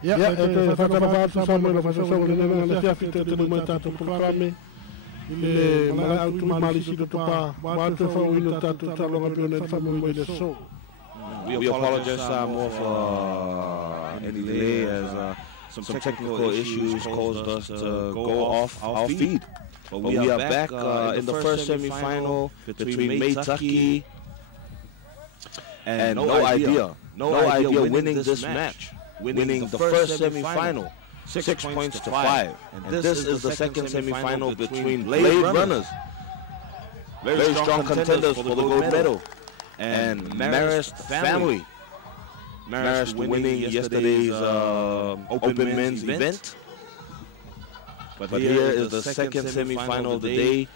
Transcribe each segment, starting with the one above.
Ja, het gaat samen van zo en dan chef het de moment dat programma le mala automatisch de pa wat voor in dat Talamua net van mooi de so. We apologize more for any delay as some technical issues caused us to go off our feed. But we are back in the first semi-final between Meitaki and No Idea winning this match, winning the first semi-final 6 points to 5. And this is the second semi-final between Blade Runners, very strong contenders for the gold medal, and Marist family. Marist winning yesterday's open men's event. But here is the second semi-final of the day.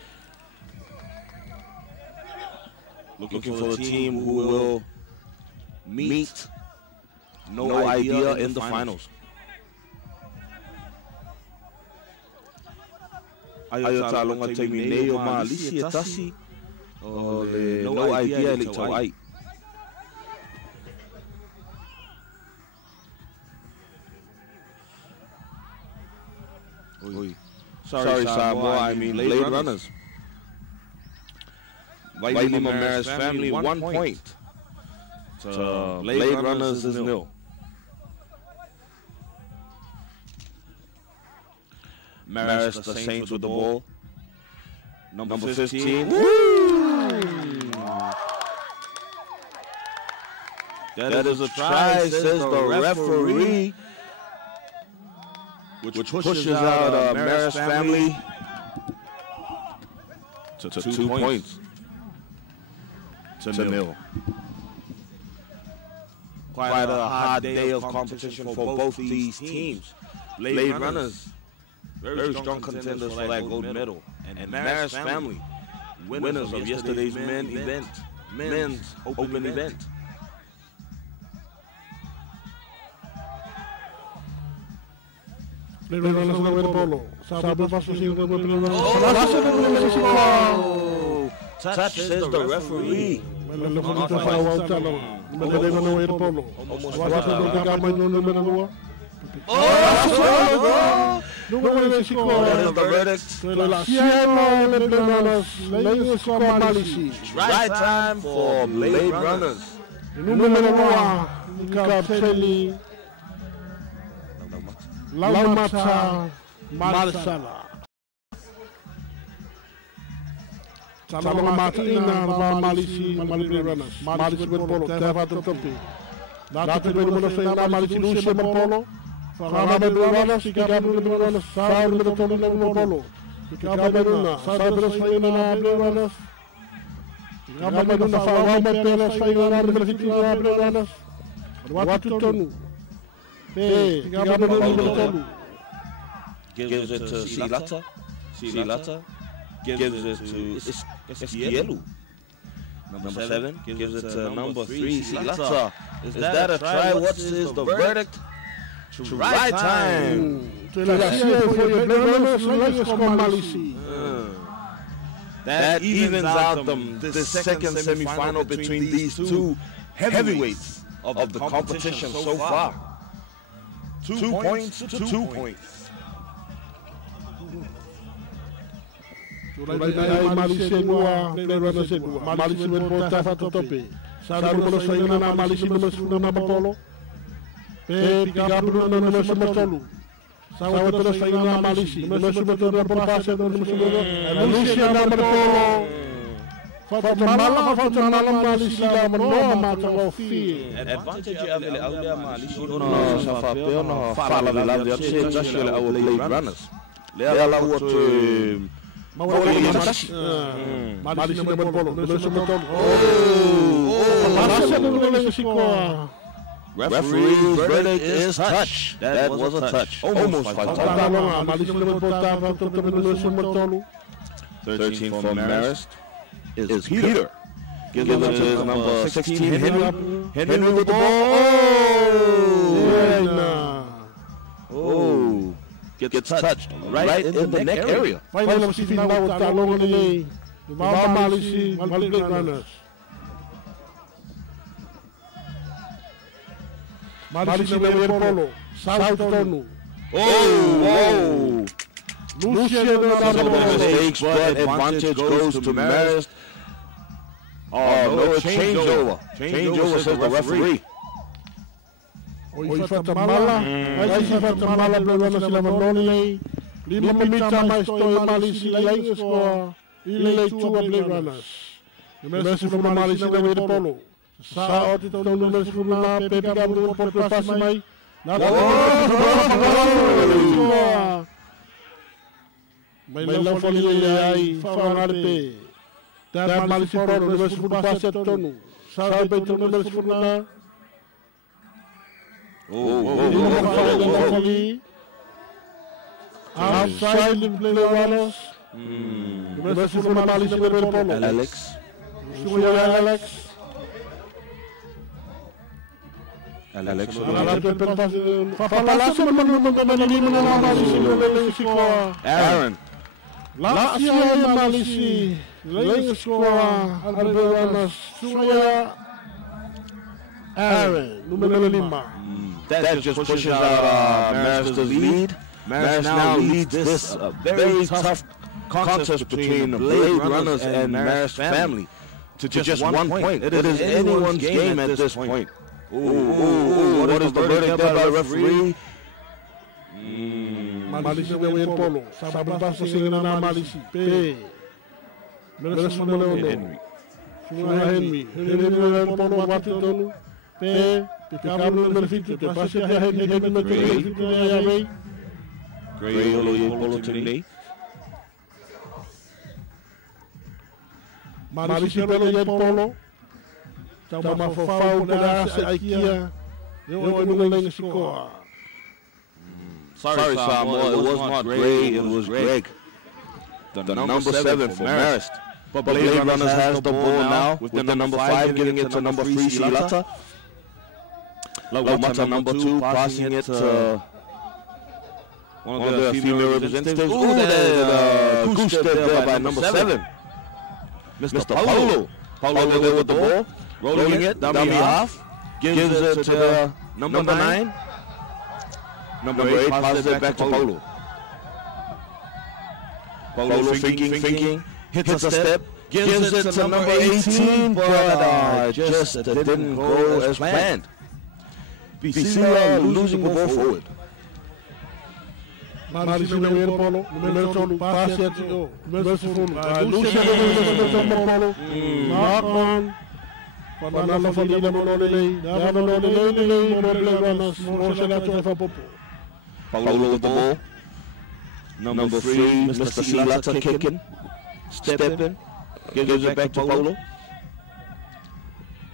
Looking for the team who will meet No Idea in the finals. Ayo Talamua taimi nei o malisi e tasi o le No Idea le tau ai. Sorry, Samoa, I mean Blade Runners. Vailima Marist family 1 point. Blade Runners is 0. Marist the Saints with the ball. Number 15. That is a try, says the referee. Which pushes out Marist family to 2 points to 0. Quite a hard day of competition for both these teams. Blade Runners, very strong contenders for that gold medal, and Marist family, winners of yesterday's men's open event. Blade Runners no way to polo. Sabe passo sim do Blade Runners. Touch says the referee. Blade Runners no way to polo. Wasa do gama no número 2. No way to score. That is the verdict. La Sierra Blade Runners. Lane score malisi. Right time for Blade Runners. Número 1. Capelli. Laumata Marsala. Talamua Martina Malisi Blade Runners. Malisi with polo. Teva to topi. Later we will say Malisi Lucia Polo. Fama Blade Runners. Kika Blade Runners. Saul with the Tolo Polo. Kika Blade Runners. Saul with the Blade Runners. Kika Blade Runners. Fama Blade Runners. What to Tonu? Hey, gives it to Silata. Gives it to Esquielu. Number 7 gives it to number 3 Silata. Is that a try? What is the verdict? Right time. That evens out the second semi-final between these two heavyweights of the competition so far. 2 points to 2 points. Malisi Noa, Blade Runners Malisi with Portafa to Topi. Sarulo Sayana Malisi Numa Polo. Pika Bruno Numasulu. Sawatolo Sayana Malisi, Numasulu Portasa, and Lucia Polo. Advantage Blade Runners. Referee's verdict is touch. That was a touch. Almost 13 for Marist is Peter. Gives it to his number 16, Henry with the ball. Oh, gets touched right in the neck area. Malisi Nair Polo, South Tonu. Oh! Lucia Some mistakes, but advantage goes to Marist. Oh, no, a changeover. Changeover, says the referee. Oi fatamala, ai si fatamala blana sila manoni. Lima mita mais toi Malisi Lainga score. Ile tua Blade Runners. Mercy from Malisi Nair Polo. Sa oti tonu mercy from na pepe gabu por pasi mai. May lang folly ay fangarpe. Dahil Malisi Polo mercy from pasi tonu. Sa bay tonu mercy from na. Outside the Blade Runners. Mercy from Malisi Nair Polo. Alex. Alex. Aaron. Last year Malisi Lainga score Alberuanas Suya Aaron numero 5. That just pushes out Marist's lead. Marist now leads this very tough contest between the Blade Runners and Marist family to just 1 point. It is anyone's game at this point. What is the verdict there by the referee? Malisi Nair Polo. Sababas singing na Malisi. P. Meres Manolo. Henry. Henry Nair Polo Watitonu. P. Picablo numero 20. Te passa a Henry numero 20. Gray Polo today. Malisi Nair Polo. Tama fofau pedasa IKEA. Eu não lembro se cor. Sorry, Samuel. It was not Gray. It was Greg. The number 7 for Marist. But Blade Runners has the ball now with the number 5 giving it to number 3 Silata. Lagomata number 2 passing it to one of the female representatives. Goose step there by number 7. Mr. Paulo. Paulo there with the ball. Rolling it, dummy half, gives it to number 9. Number 8 passes it back to Paulo. Paulo thinking, hits a step, gives it to number 18, but just didn't go as planned. Vicila losing the ball forward. Malisi Nair Polo, numero 2, passe at numero 4. Lucia Polo, not on. Panala Falila Monolele, Davanolele, Blade Runners, Morselato Fapopo. Paulo with the ball. Number 3, Mr. Silata kicking, stepping, gives it back to Paulo.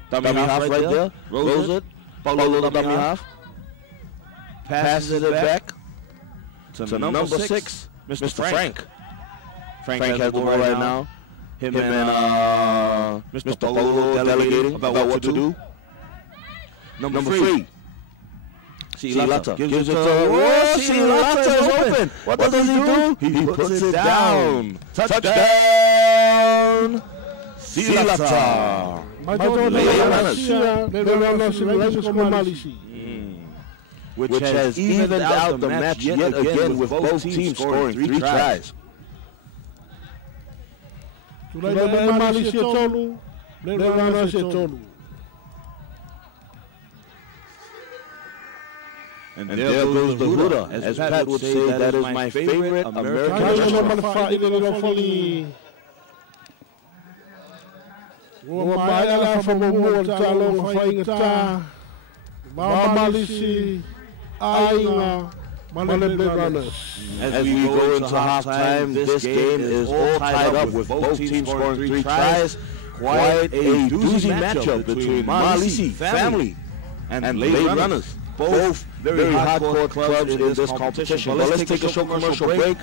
Dummy half right there, rolls it. Paulo the dummy half, passes it back to number 6, Mr. Frank. Frank has the ball right now. Him and Mr. Paulo delegating about what to do. Number 3, Silata gives it to Silata is open. What does he do? He puts it down. Touchdown! Silata. Which has evened out the match yet again with both teams scoring 3 tries. And there goes the Huda. As Pat would say, that is my favorite American restaurant. As we go into halftime, this game is all tied up with both teams scoring 3 tries. Quite a doozy matchup between Malisi family and Blade Runners. Both very hardcore clubs in this competition. But let's take a short commercial break.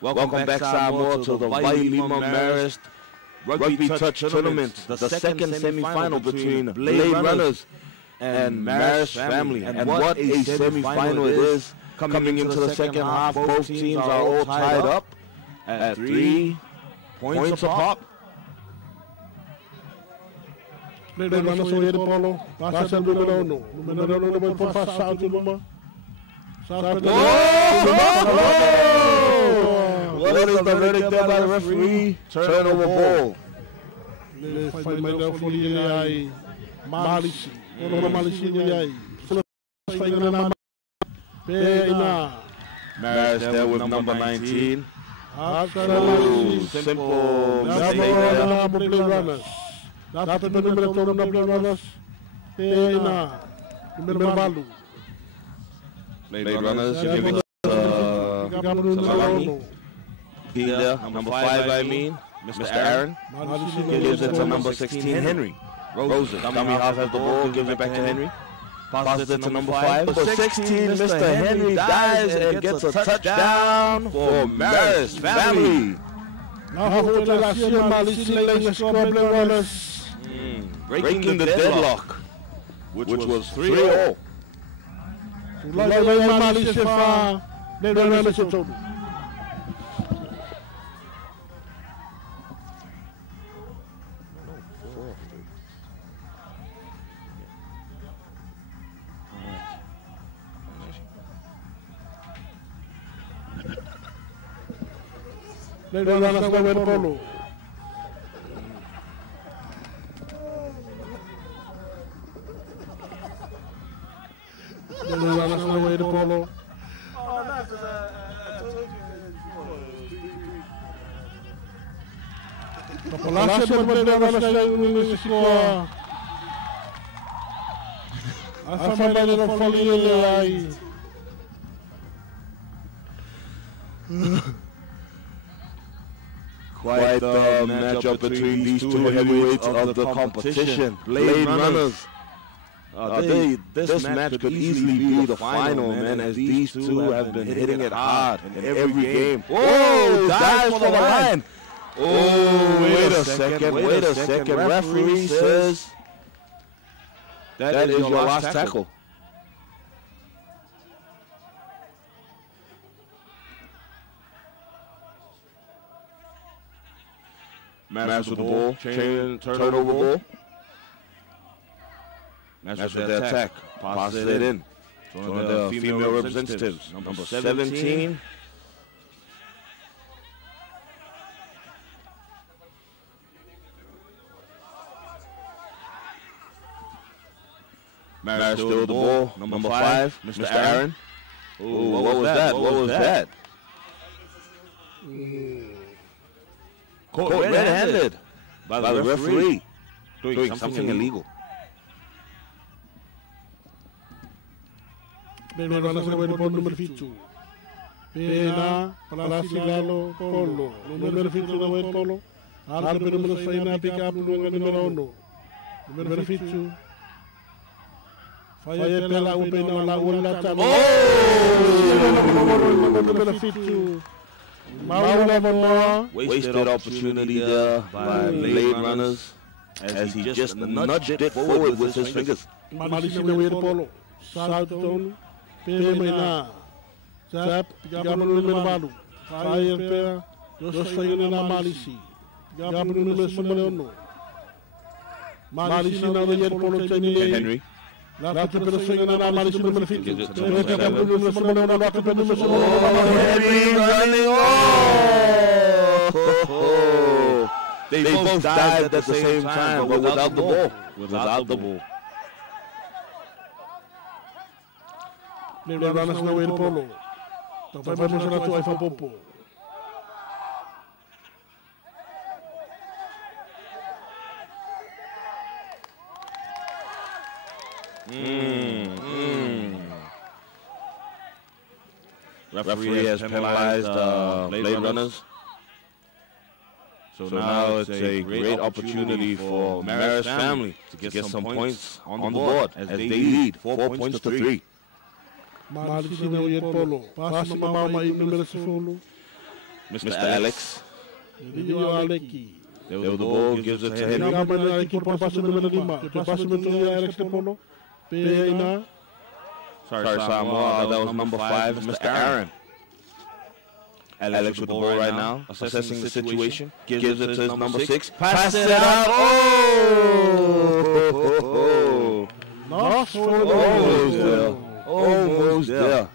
Welcome back, Samoa, to the Vailima Marist Rugby Touch Tournament, the second semi-final between Blade Runners and Marist family. And what a semi-final it is. Coming into the second half, both teams are all tied up at 3 points apart. Blade Runners over the polo. Passa número 1. Número 1 vai por passar o Luma. What is the verdict there by the referee? Turnover ball. Faz melhor folha aí. Malice. Não Malice aí. Foi na Pena. Marist there with number 19. Simple mistake there. Blade Runners. Dá para o número todo na Blade Runners. Pena. Número malu. Blade Runners giving Talamua. There, number 5 I mean, Mr. Aaron. Gives it to number 16 Henry. Roses, dummy half has the ball, gives it back to Henry. Passes it to number 5. For 16, Mr. Henry dives and gets a touchdown for Marist family. Breaking the deadlock, which was 3-all. Blade Runners no way to polo. Blade Runners no way to polo. Populacja Blade Runners na score. A família não folha aí. Quite the matchup between these two heavyweights of the competition. Blade Runners. This match could easily be the final, man, as these two have been hitting it hard in every game. Oh, dives for the line. Oh, wait a second. Referee says that is your last tackle. Marist with the ball, turnover ball. Marist with the attack, passes it in. One of the female representatives, number 17. Marist still with the ball, number 5, Mr. Aaron. Ooh, what was that? Caught red-handed by the referee doing something illegal. Blade Runners na way to polo número 20. Pena para Silalo polo. Número 20 na way to polo. Alto número 6 na pick up número 1. Número 20. Fire pela upena la wala tamo. Número 20. Wasted opportunity there by Blade Runners as he just nudged it forward with his fingers. Malice na way to polo. Salton. Pena. Zap. Gabon número malu. Fire pela. Dos saindo na Malice. Gabon número 1. Malice na way to polo tani Henry. Henry running off. They both dived at the same time, but without the ball. Without the ball. Blade Runners na way to polo. Vai mostrar tu aí fa popo. Referee has penalized Blade Runners. So now it's a great opportunity for Marist family to get some points on the board as they lead 4 points to 3. Mr. Alex. There was the ball, gives it to Henry. Sorry, Samoa, that was number 5, Mr. Aaron. Alex with the ball right now, assessing the situation. Gives it to his number 6. Pass it out. Oh! Almost there.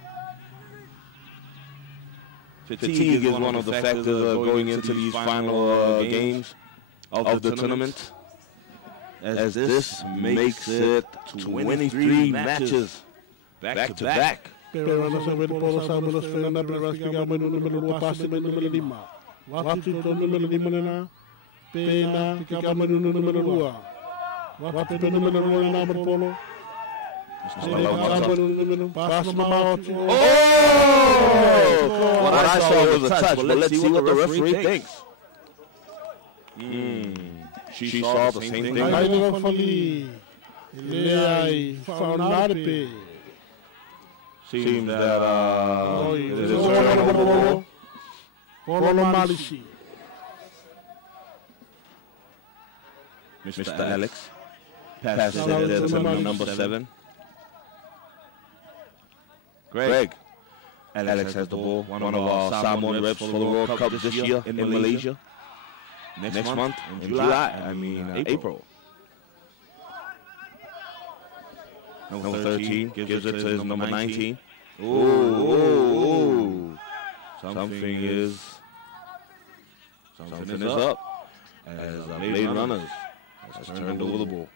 Fatigue is one of the factors going into these final games of the tournament, as this makes it 23 matches back to back. What I saw was a touch, but let's see what the referee thinks. She saw the same thing. Seems that it is turnover. Mr. Alex passes it to number 7. Greg. Alex has the ball. One of our Samoan reps for the World Cup this year in Malaysia. Next month, in April. Number 13 gives it to his number 19. Ooh. Something is up. As Blade Runners has turned over the ball.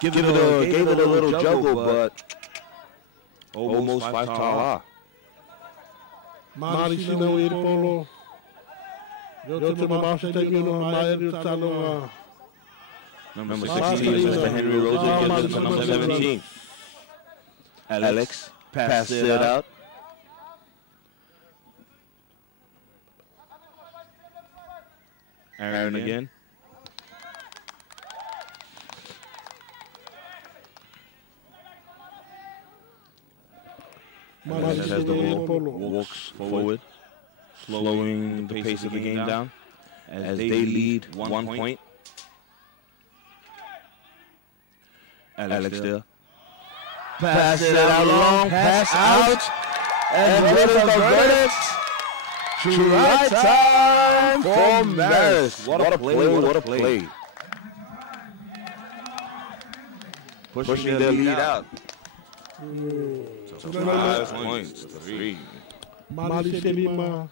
Gave it a little juggle, but almost 5 tala. Number 16 is Mr. Henry Rosa, gives it to number 17. Alex passes it out. Aaron again. Alex has the ball, walks forward, slowing the pace of the game down as they lead 1 point. Alex there. Pass it out long, pass out, and what is the verdict? Try time for Marist. What a play. Pushing their lead out. So 5 points to 3. Vailima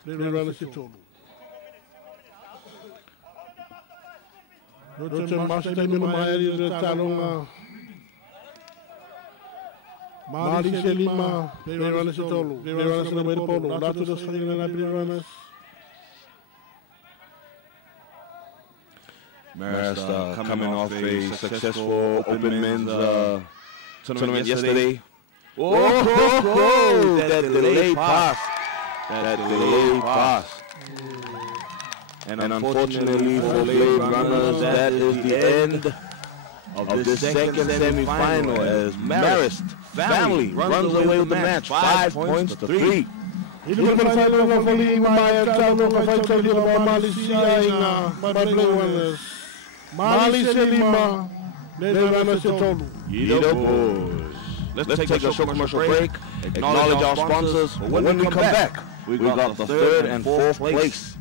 Marist. Marist coming off a successful open men's tournament yesterday. Oh, that delayed pass. And unfortunately for Blade Runners, that is the end of this second semi-final as Marist family runs away with the match, 5 points to 3. Let's take a short commercial break, acknowledge our sponsors, but when we come back, we got the 3rd and 4th place.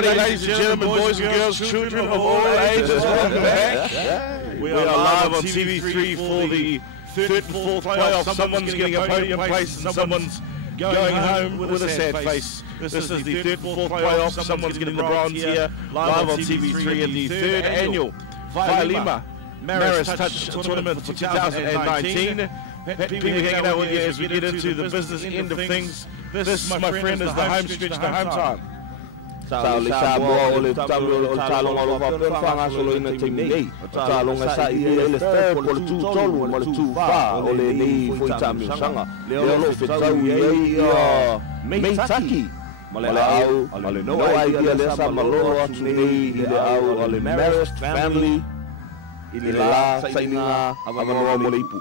Alrighty, ladies and gentlemen, boys and girls, children of all ages, welcome back. We are live on TV3 for the third and fourth playoff. Someone's getting a podium place and someone's going home with a sad face. This is the third and fourth playoff. Someone's getting the bronze here, live on TV3 in the third annual Vailima Marist Touch Tournament for 2019. People hanging out with you as we get into the business end of things. This, my friend, is the home stretch, the home time. Sauli Saboa ole talu ole talong ole papel fanga solo ina timei. Talong sa ile step ole tu tolu ole tu fa ole nei foi tami sanga. Leo fitau ye mei taki. Male au ole no idea le sa maloro atu nei ile au ole Marist family. Ile la sa ina avano mole ipu.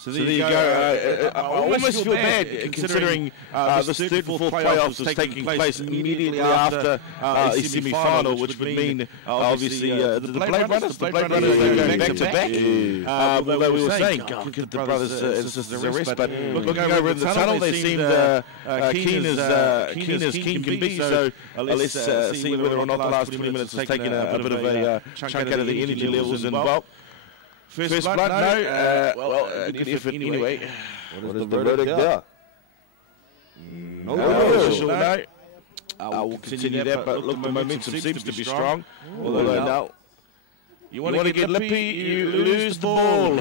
So there you go. I almost feel bad considering this third and fourth playoffs was taking place immediately after a semi-final, which would mean obviously the Blade Runners are going back to back. Although we were saying, God, give the brothers and sisters a rest, but looking over in the tunnel, they seemed keen as keen can be. So let's see whether or not the last 20 minutes has taken a bit of a chunk out of the energy levels involved. First blood, no. Well, good effort anyway. What is the verdict there? No official, no. We'll continue that, but look, the momentum seems to be strong. Although now, you want to get lippy, you lose the ball.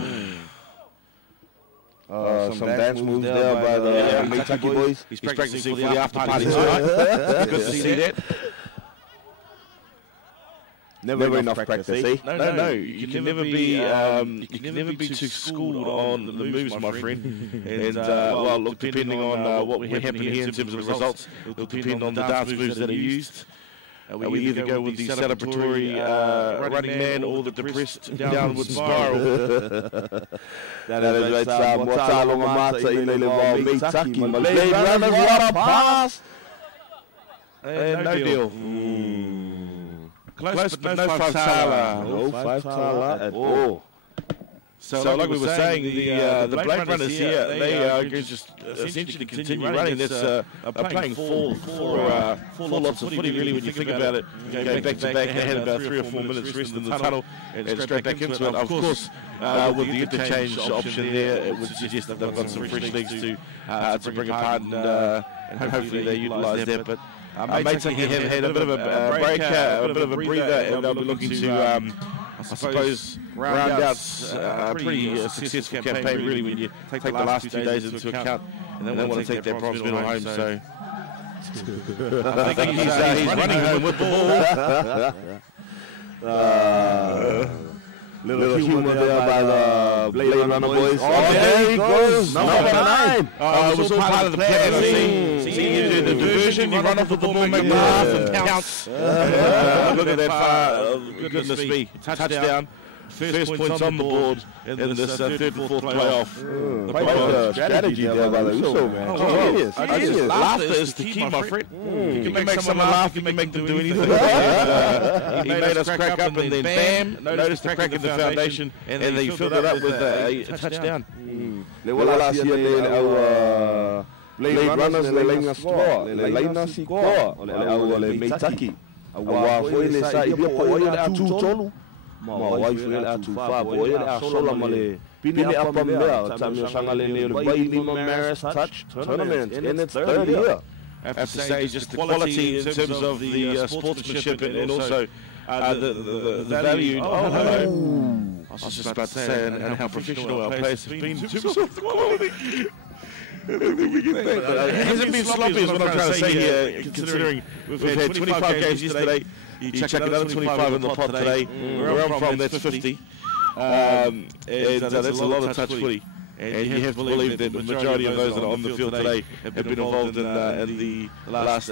Some dance moves there by the Meitaki boys. He's practicing for the after party tonight. Good to see that. Never enough practice, eh? No. You can never be too schooled on the moves, my friend. And well, look, depending on what we happen here in terms of results, it'll depend on the dance moves that are used. We either go with the celebratory running man or the depressed downward spiral. That is right. Motalonga mata ina le wao Meitaki. Blade Runners, what a pass! And no deal. Close, but no five-taler. No five-taler at all. So like we were saying, the Blade Runners here, they are going to just essentially continue running. That's playing four lots of footy, really, when you think about it. Going back to back, they had about 3 or 4 minutes rest in the tunnel and straight back into it. Of course, with the interchange option there, it would suggest that they've got some fresh legs to bring apart, and hopefully they utilise that. But Meitaki have had a bit of a break, a bit of a breather, and they'll be looking to, I suppose, round out a pretty successful campaign, really, when you take the last 2 days into account, and then want to take that bronze medal home. So I think he's running home with the ball. Little humor there by the Blade Runner boys. Oh, there he goes, number 9. It was all part of the plan. See, you do the diversion, you run off with the ball, make the half and pounce. Look at that, goodness me, touchdown. First points on the board in this third and fourth playoff. Quite a strategy there by the Uso, man. It is. Laughter is the key, my friend. You can make someone laugh, you can make them do anything. He made us crack up, and then bam, notice the crack in the foundation, and then you filled it up with a touchdown. Le wala siya le Blade Runners le laina score, le laina score, le Meitaki. Awa foi le sa ibia po ia atu tolu. Ma wai foi le atu fa po ia sola male. Pini apa mea tamio sanga le Vailima Marist Touch Tournament in its third year. I have to say, just the quality in terms of the sportsmanship and also the value. Oh, hello. I was just about to say, and how professional our players have been in terms of the quality. It hasn't been sloppy, is what I'm trying to say here, considering we've had 25 games yesterday. You chuck another 25 in the pot today. Where I'm from, that's 50. And that's a lot of touch footy. And you have to believe that the majority of those that are on the field today have been involved in the last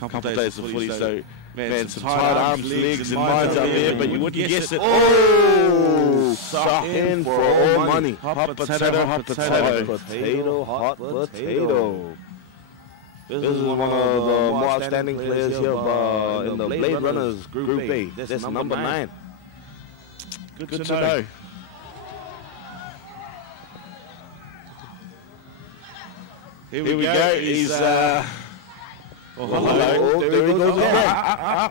couple of days of footy. So, man, some tight arms, legs, and minds out there, but you wouldn't guess it. Oh, suck in for all money. Hot potato, hot potato. Hot potato. This is one of the more outstanding players here in the Blade Runners Group A. This is number 9. Good to know. Here we go. He's Oh, hello. There he goes again.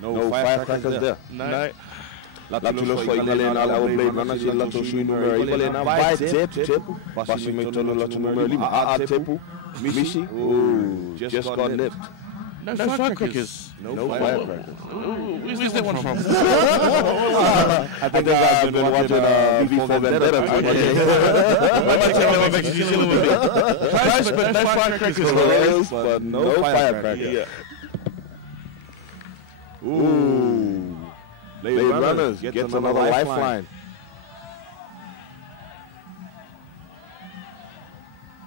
No firecrackers there. No. Latulos fa ingalena ala o Blade Runner si lato sui numero ingalena vai tepu pasi me tolo latu numero 5 tepu misi just got nipped. No firecrackers. No firecrackers. Where's that one from? I think I've been watching V4 Vendetta. What makes you feel a little bit close, but no firecrackers. Close, but no firecrackers. Ooh. Blade Runners gets another lifeline.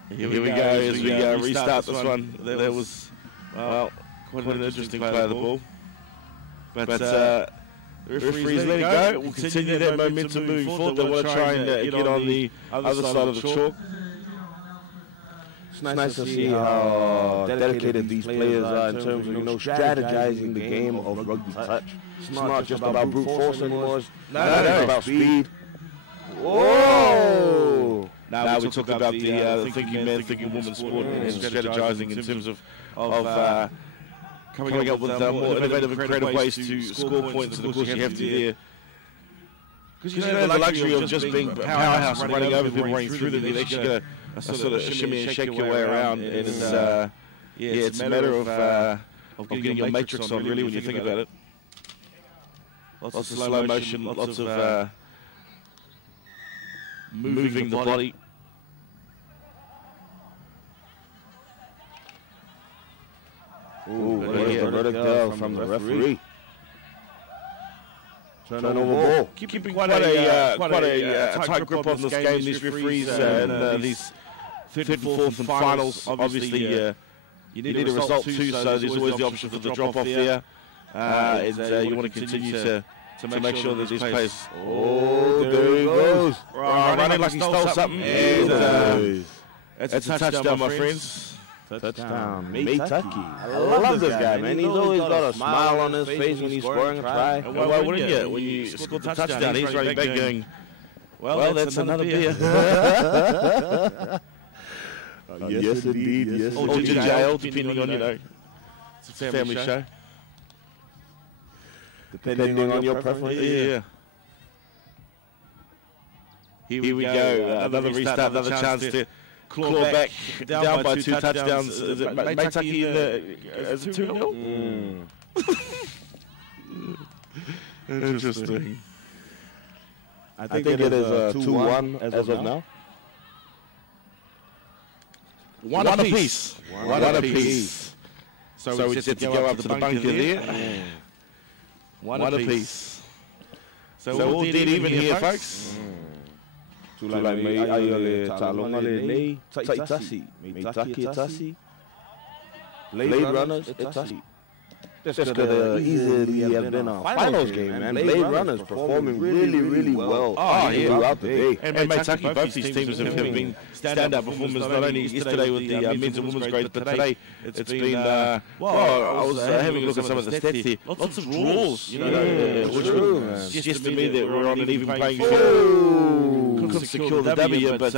Here we go as we restart this one. That was, well, quite an interesting play of the ball. But the referees let it go. We'll continue that momentum moving forward. They want to try and get on the other side of the chalk. It's nice to see how dedicated these players are in terms of, strategizing the game of rugby touch. It's not just about brute force anymore. It's about speed. Whoa! Now we talk about the thinking man, thinking woman sport and strategizing in terms of coming up with more innovative and creative ways to score points. And of course you have to there. Because you know the luxury of just being powerhouse and running over people, running through them. You've actually got a sort of shimmy and shake your way around. And it's a matter of getting your matrix on, really, when you think about it. Lots of slow motion, lots of moving the body. Ooh, there's the verdict there from the referee. Turnover ball. Keeping quite a tight grip on this game, these referees and these third and fourth and finals. Obviously, you need a result too, so there's always the option for the drop off there. You want to continue to make sure that these players. Oh, there he goes. Running like he stole something. And that's a touchdown, my friends. Touchdown, Meitaki. I love this guy, man. He's always got a smile on his face when he's scoring a try. And why wouldn't you? When you score the touchdown, he's running back going, well, that's another beer. Yes, indeed. Yes, or Digicel, depending on, it's a family show. Depending on your preference. Yeah. Here we go. Another restart, another chance to claw back down by 2 touchdowns. Is it Meitaki as a 2-0? Interesting. I think it is 2-1 as of now. One apiece. One apiece. So we just go up to the bunker there. One apiece. So we're all dead even here, folks. Tulai mai ai ole talonga le nei taitasi Meitaki etasi Blade Runners etasi. This could easily have been a finals game, man. Blade Runners performing really well throughout the day. And Meitaki, both these teams have been stand-up performers, not only yesterday with the men's and women's grades, but today it's been, I was having a look at some of the stats here. Lots of draws, which suggests to me that we're on an even playing field. Couldn't secure the W, but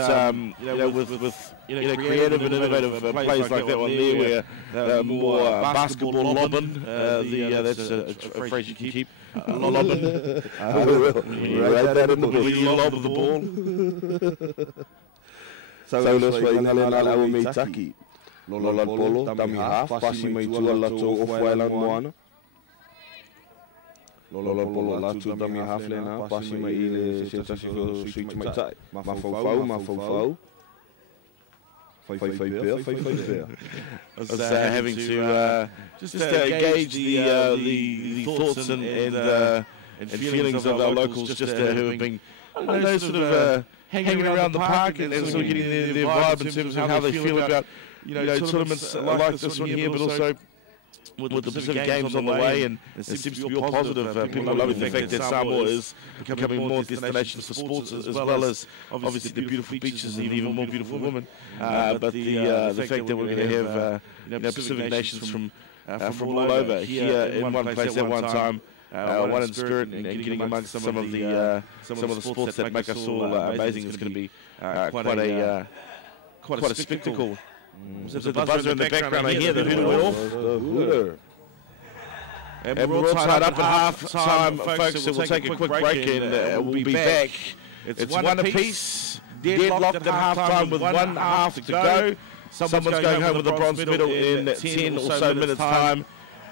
with creative and innovative plays like that one there, where more basketball lobbing, that's a phrase you can keep. Lobbing. I will. Write that in the book. You lob the ball. So let's wait ngalena o Meitaki. Lola polo, tami half, pasi mai tua lato of wailan moana. Lola polo lato tami half lena, pasi mai ile se tasi ko switch mai tai. Ma fau. Fai fair. I was having to just gauge the thoughts and feelings of our locals just who have been sort of hanging around the park and sort of getting their vibe in terms of how they feel about tournaments like this one here, but also with the Pacific Games on the way, and it seems to be all positive. People are loving the fact that Samoa is becoming more destinations for sports, as well as obviously the beautiful beaches and even more beautiful women. But the fact that we're going to have Pacific nations from all over here in one place at one time, one in spirit, and getting amongst some of the sports that make us all amazing. It's going to be quite a spectacle Was it the buzzer in the background? I hear the hooter went off. And we're all tied up at half time, folks, so we'll take a quick break and we'll be back. It's one apiece, deadlocked at half time with 1 half to go. Someone's going home with the bronze medal in 10 or so minutes' time.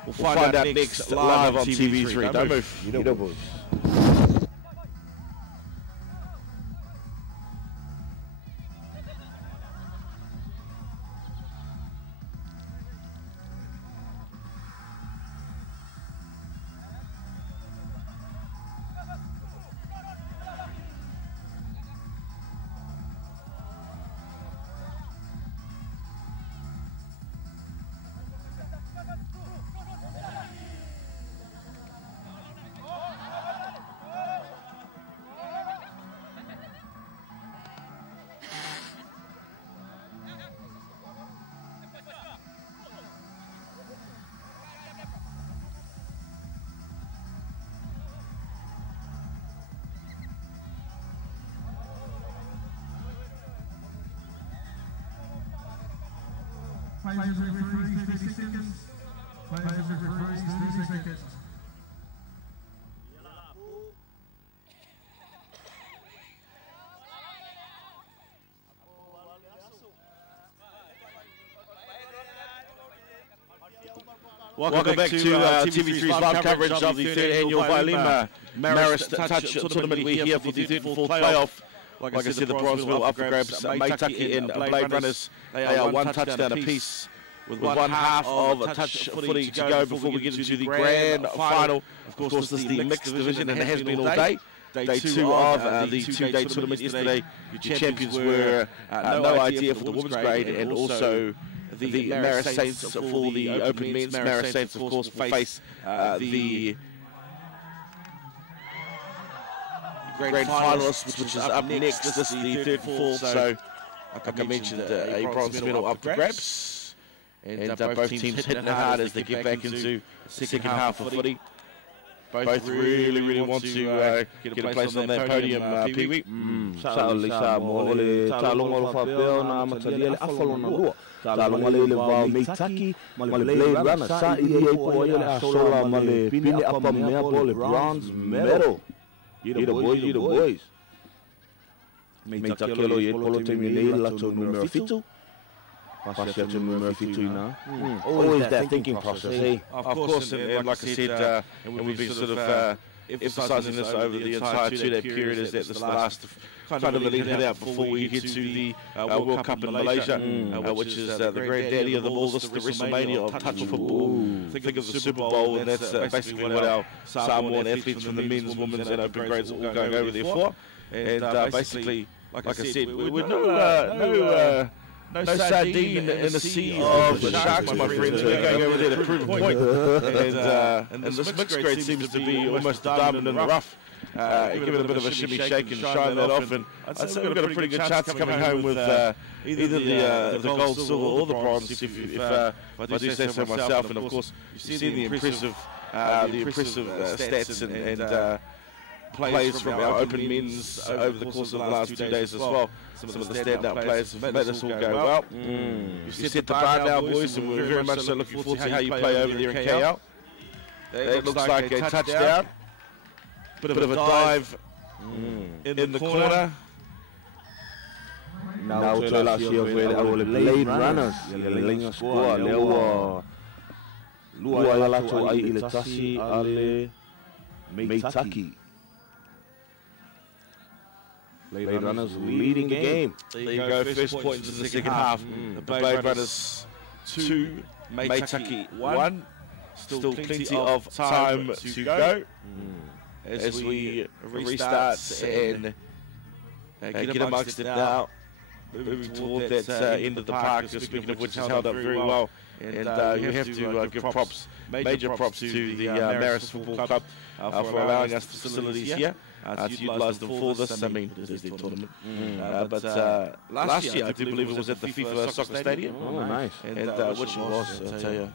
We'll find out next live on TV3. Don't move. Players referees 30 seconds. Players referees 30 seconds. Welcome back to TV3's live coverage of the 3rd annual Vailima Marist Touch Tournament. We're here for the 3rd and 4th playoff. Like I said, the bronze medal up for grabs. Maitaki and Blade Runners, they are 1 touchdown apiece with 1 half of a touch footy to go before we get into the grand final. Of course, this is the mixed division and it has been all day. Day 2 of the 2-day tournament yesterday. Your champions were No Idea for the women's grade and also the Marist Saints for the open men's. Marist Saints, of course, face the grand finalists, which is up next. This is the 3rd and 4th, so like I mentioned, a bronze medal up for grabs. And both teams hitting it hard as they get back into the second half of footy. Both really want to get a place on that podium, Pee-wee. Sa mo le Talamua lo fapeo na matalia le afalo na rua. Talamua le wa Maitaki, ma le Blade Runner sa I e po le asola ma le pine apa mea po le bronze medal. You the boys. Maitaki lo ye polo te mine la to numero fitu. Passia to numero fitu ina. Always that thinking process, eh? Of course, and like I said, and we've been sort of emphasising this over the entire 2-day period, is that this is the last kind of a lead out before we get to the World Cup in Malaysia, which is the granddaddy of them all. This is the WrestleMania of touch football. Think of the Super Bowl, and that's basically what our Samoan athletes from the men's, women's and open grades are all going over there for. And basically, like I said, we're no sardine in the sea of the sharks, my friends. We're going over there to prove a point. And this mixed grade seems to be almost a diamond in the rough. Give it a bit of a shimmy, shake and shine that off. And I'd say we've got a pretty good chance of coming home with either the gold, silver or the bronze, if I do say so myself. And of course, you've seen the impressive stats and plays from our open men's over the course of the last 2 days as well. Some of the standout players have made us all go well. You've set the bar now, boys, and we're very much so looking forward to how you play over there in KL. It looks like a touchdown. Bit of a dive in the corner. Now to last year where our Blade Runners, Lenga score, leo lua la to ai ile tasi ale Maitaki. Blade Runners leading the game. There you go, first point in the second half. The Blade Runners 2, Maitaki 1. Still plenty of time to go as we restart and get amongst it now. Moving toward that end of the park, speaking of which, has held up very well. And we have to give major props to the Marist Football Club for allowing us the facilities here to utilise them for this. I mean, it is their tournament. But last year, I do believe it was at the FIFA Soccer Stadium. Oh, nice. And which it was, I tell you.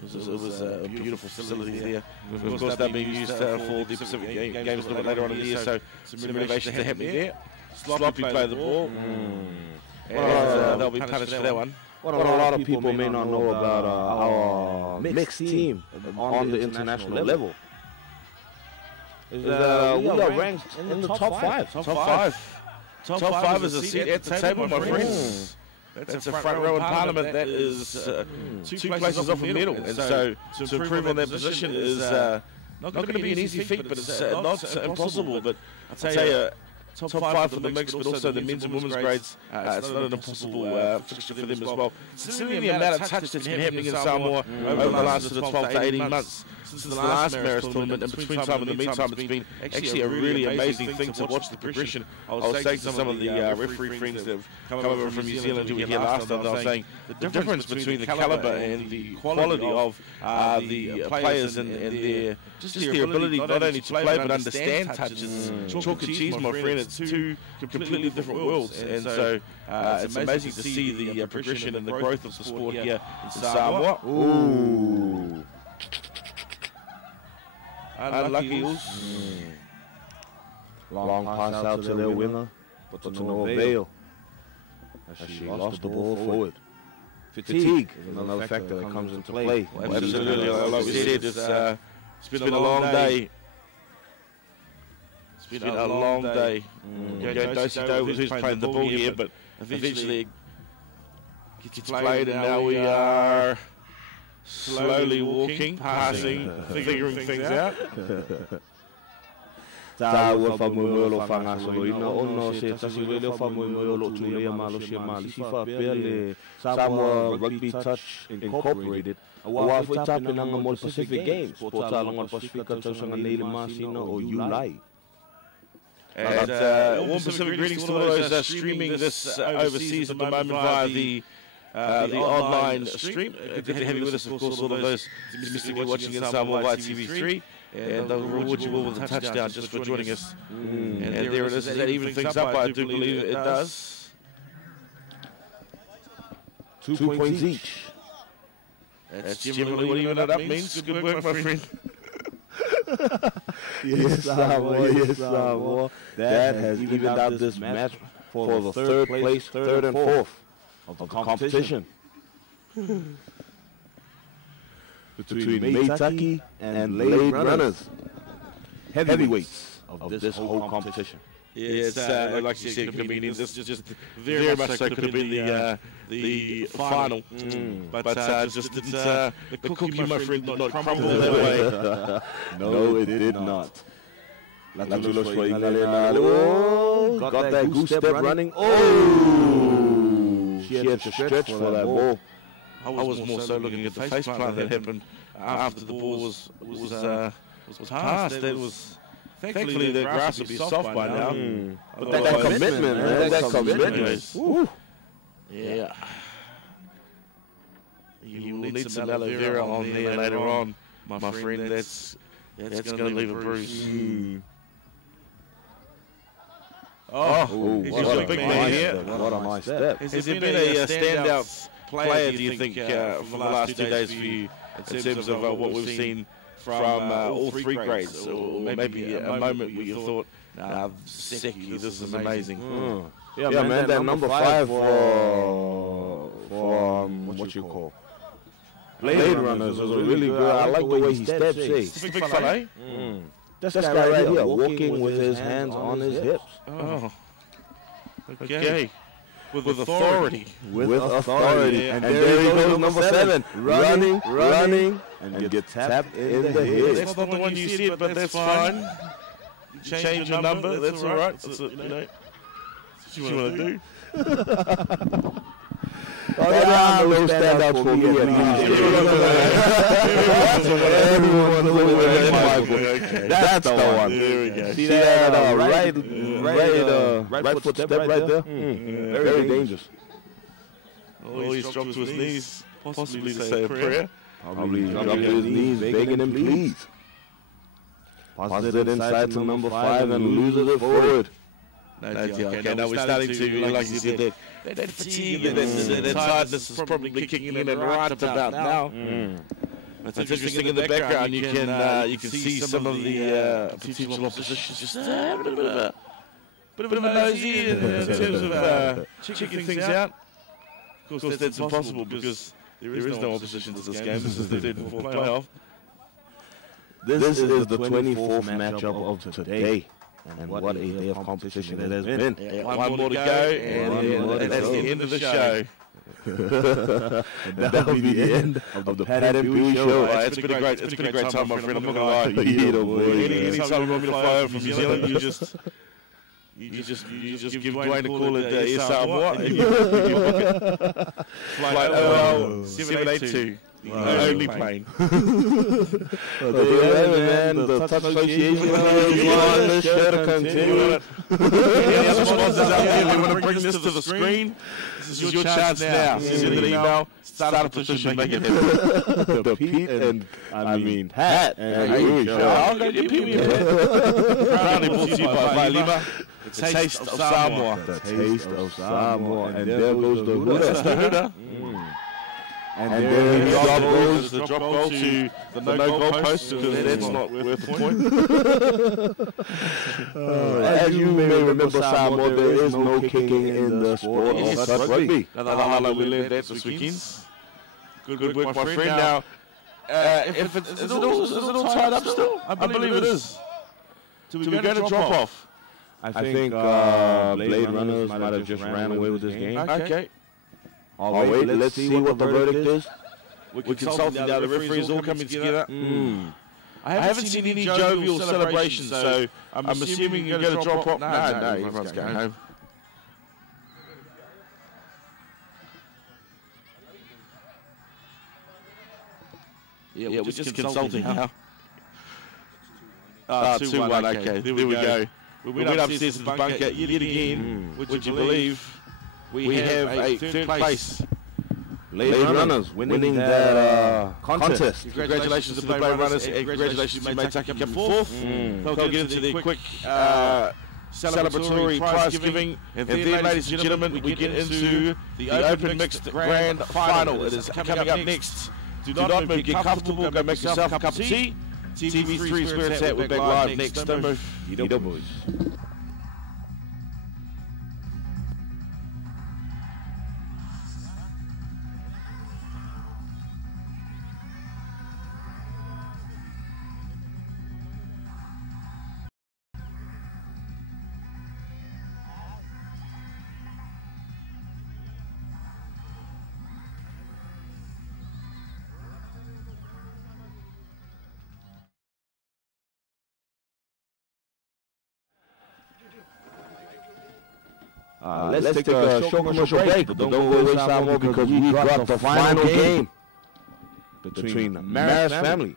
It was a beautiful facility there. Of course, they're being used for the Pacific Games a little bit later on in the year, so some renovations are happening there. Sloppy play the ball. And they'll be punished for that one. what a lot of people may not know about our mixed team on the international level is that we are ranked in the top 5. Top five is a seat at the table, my friends. That's a front row in Parliament. That is 2 places off a medal. And so to improve on that position is not going to be an easy feat, but it's not impossible. But I'll tell you, top 5 for the mixed, but also the men's and women's grades, it's not an impossible fixture for them as well. Considering the amount of touch that's been happening in Samoa over the last 12 to 18 months, since the last Marist tournament, in between time and the meantime, it's been actually a really amazing thing to watch the progression. I was saying to some of the referee friends that have come over from New Zealand who were here last time, I was saying the difference between the calibre and the quality of the players and their ability not only to play but understand touch is chalk and cheese, my friend. It's 2 completely different worlds, and so it's amazing to see the progression and the growth of the sport here in Samoa. Ooh. Unlucky Eagles. Long pass out to their winner, but to no avail. As she lost the ball forward. Fatigue is another factor that comes into play. Well, absolutely, like we said, it's been a long day. It's been a long day. Don't who's playing the ball here, but eventually it gets played, and now we are slowly walking, passing, figuring things out. Taua whamoemoe whangasoloina ono se tasi wele whamoemoe lo tulea malo sia mali si whapea le Samoa Rugby Touch Incorporated a wawhai tāpenanga mo le Pacific Games po tālonga le Pasifika tausanga nei le masina o Julai. And warm Pacific greetings to all those streaming this overseas at the moment via the online stream. Good to have you with us, of course, all of those domestically watching in Samoa via TV3. And they'll reward you all with a touchdown just for joining us. And there it is. Does that even things up? I do believe it does. 2 points each. That's generally what even that up means. Good work, my friend. Yes, Samoa, yes, Samoa. That has evened out this match for the third and fourth of the competition. Between Meitaki and Blade Runners, heavyweights of this whole competition. Yeah, it's like you said, could be this just very much so could have been the final, but just didn't. The cookie, my friend, did not crumble that way. No, it did not. Got that goose step running. Oh, she had to stretch for that ball. I was more so looking at the face plant that happened after the ball was passed. It was. Thankfully, the grass will be soft by now. But that commitment, man. That commitment. Yeah. You will need some aloe vera on there later on, my friend. That's going to leave a bruise. He's a big man here. What a nice step. Has there been a standout player, do you think, for the last 2 days for you in terms of what we've seen from all 3 grades, or maybe a moment where you thought, Seki, this is amazing. Yeah, man, that number 5 for what you call Blade Runners was a really good. I like the way he steps. It's a big fella, eh? This guy right here, walking with his hands on his hips. Oh, okay. With authority. With authority. And there he goes, number 7. Running, and get tapped in the head. That's not the one you said, but that's fine. You change your number, that's all right. That's what you want to do. That no standout for me at least. That's the one. There we go. See that right foot step right there? Very dangerous. Oh, he's dropped to his knees, possibly to say a prayer. Probably dropped to his knees, begging him, please. Passes it inside to number 5 and loses it forward. Okay, now we're starting to, like you said, that fatigue and that tiredness is probably kicking in and right about now. It's interesting in the background. You can see some of the potential opposition just having a bit of a nosy in terms of checking things out. Of course, that's impossible because there is no opposition to this game. This is the third and fourth playoff. This is the 24th matchup of today. And what a day of competition it has been. One more to go, and that's the end of the show. That'll be the end of the Pat and Billy show. It's been a great time, my friend. I'm not gonna lie. Any time you want me to fly over from New Zealand, you just give Dwayne a call at Samoa and you book it. Flight OL 782. The only plane. Man, the touch association should continue. Any other sponsors out there who want to bring this to the screen, this is your chance now. Send an email, start a petition, make it happen. The Pete and, Pat and Louis show. I'll go get Pete and Pat. Proudly brought to you by Vailima. The taste of Samoa. The taste of Samoa. And there goes the Huda. That's the Huda. And then the drop goal to the no goal post because that's not worth the point. As you may remember, Samoa, there is no kicking in the sport of touch rugby. Another highlight we learned that this weekend. Good work, my friend. Now, is it all tied up still? I believe it is. Do we go to drop off? I think Blade Runners might have just ran away with this game. Okay. I'll wait, let's see what the verdict is. We're consulting now, the referees all coming together. I haven't seen any jovial celebrations, so I'm assuming you're going to drop off. No, everyone's going home. Yeah, we're just consulting now. 2-1, okay, there we go. We went upstairs to the bunker yet again. Would you believe? We have a third place. Blade Runners winning that contest. Congratulations to the Blade Runners and congratulations to Maitaki coming fourth. They'll get into their quick celebratory prize giving. And then, ladies and gentlemen, we get into the Open Mixed Grand Final. It is coming up next. Do not move, get comfortable, go make yourself a cup of tea. TV3 is where it's at. We're back live next. Don't move. Edo boys. Let's take a short commercial break, but don't go away, Samoa, because we got the final game between the Marist family.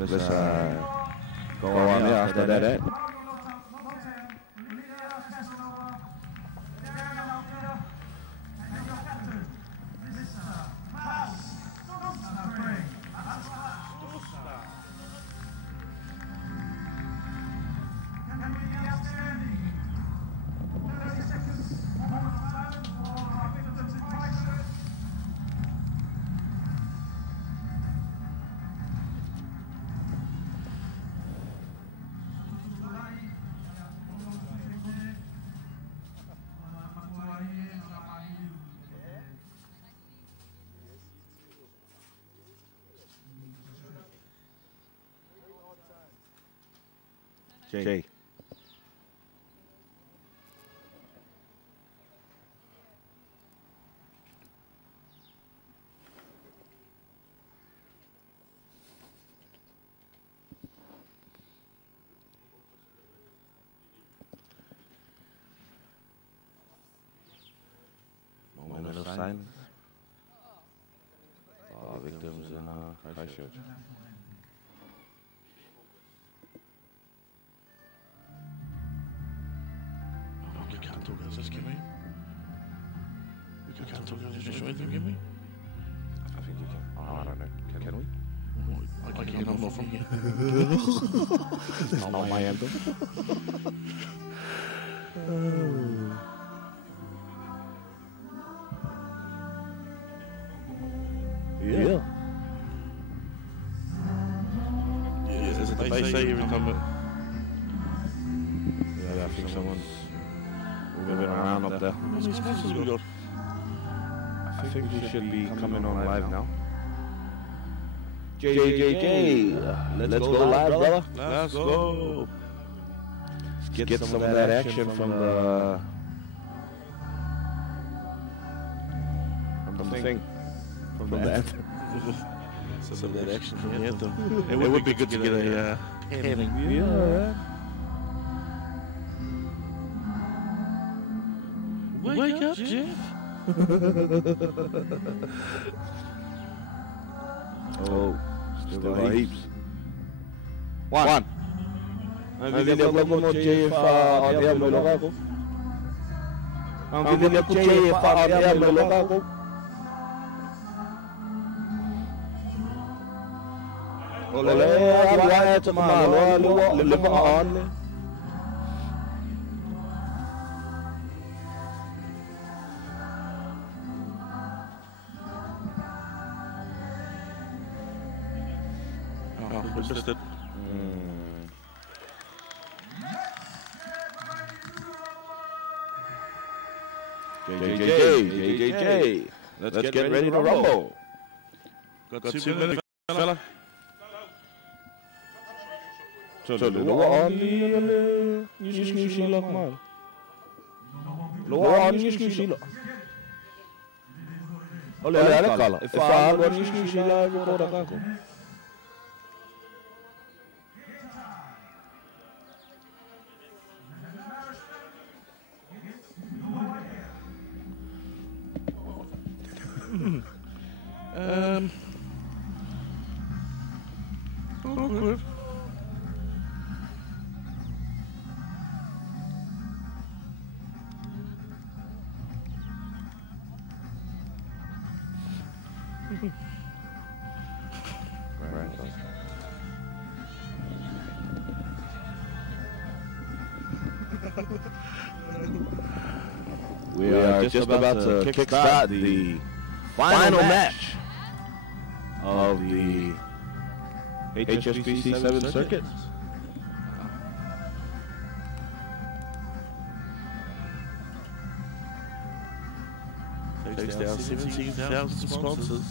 Let's go on there after that. Jay. Moment of silence. Our victims in Christchurch. talk anything, can we? I think you can. Oh, I don't know. Can we? I can't, I'm not from here. It's not my anthem. Yeah. Is it the bass say every time? Yeah, I think someone's moving around up there. How many sponsors we got? I think we should be coming on live now. JJJ, let's go live, brother. Let's go. Let's get some of that action from the thing. From the anthem. Some of that action from the anthem. It would be good to get a panning. Yeah. Wake up, Jeff. Oh, still got heaps. One. Ang dinilip mo JF on air mo lang ako. Ang dinilip ko JF on air mo lang ako. Ole, abla ito malo, luwa on. Missed it. JJJ. Let's get ready to rumble. Got 2 minutes, fella. So luwa on ni sila mal. Luwa on ni sila. Ole, ale kala. Ifa luwa ni sila ko ako. Awkward. We are just about to kickstart the final match of the HSBC 7 circuit. Takes down 17,000 sponsors.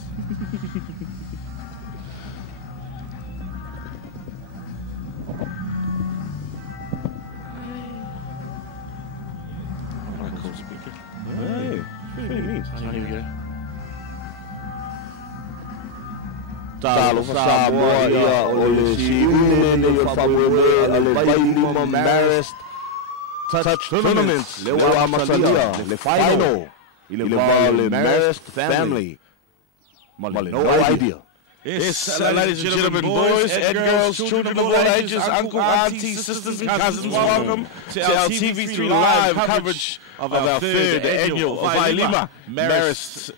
Hey, pretty neat. Here we go. Talo sa buhay ole si Uline yung favorite ale Vailima Marist touch tournaments lewa masalia le final ile Marist family no idea. Yes, ladies and gentlemen, boys and girls, children of all ages, uncle, aunties, sisters and cousins, welcome to our TV3 live coverage of our third annual Vailima Marist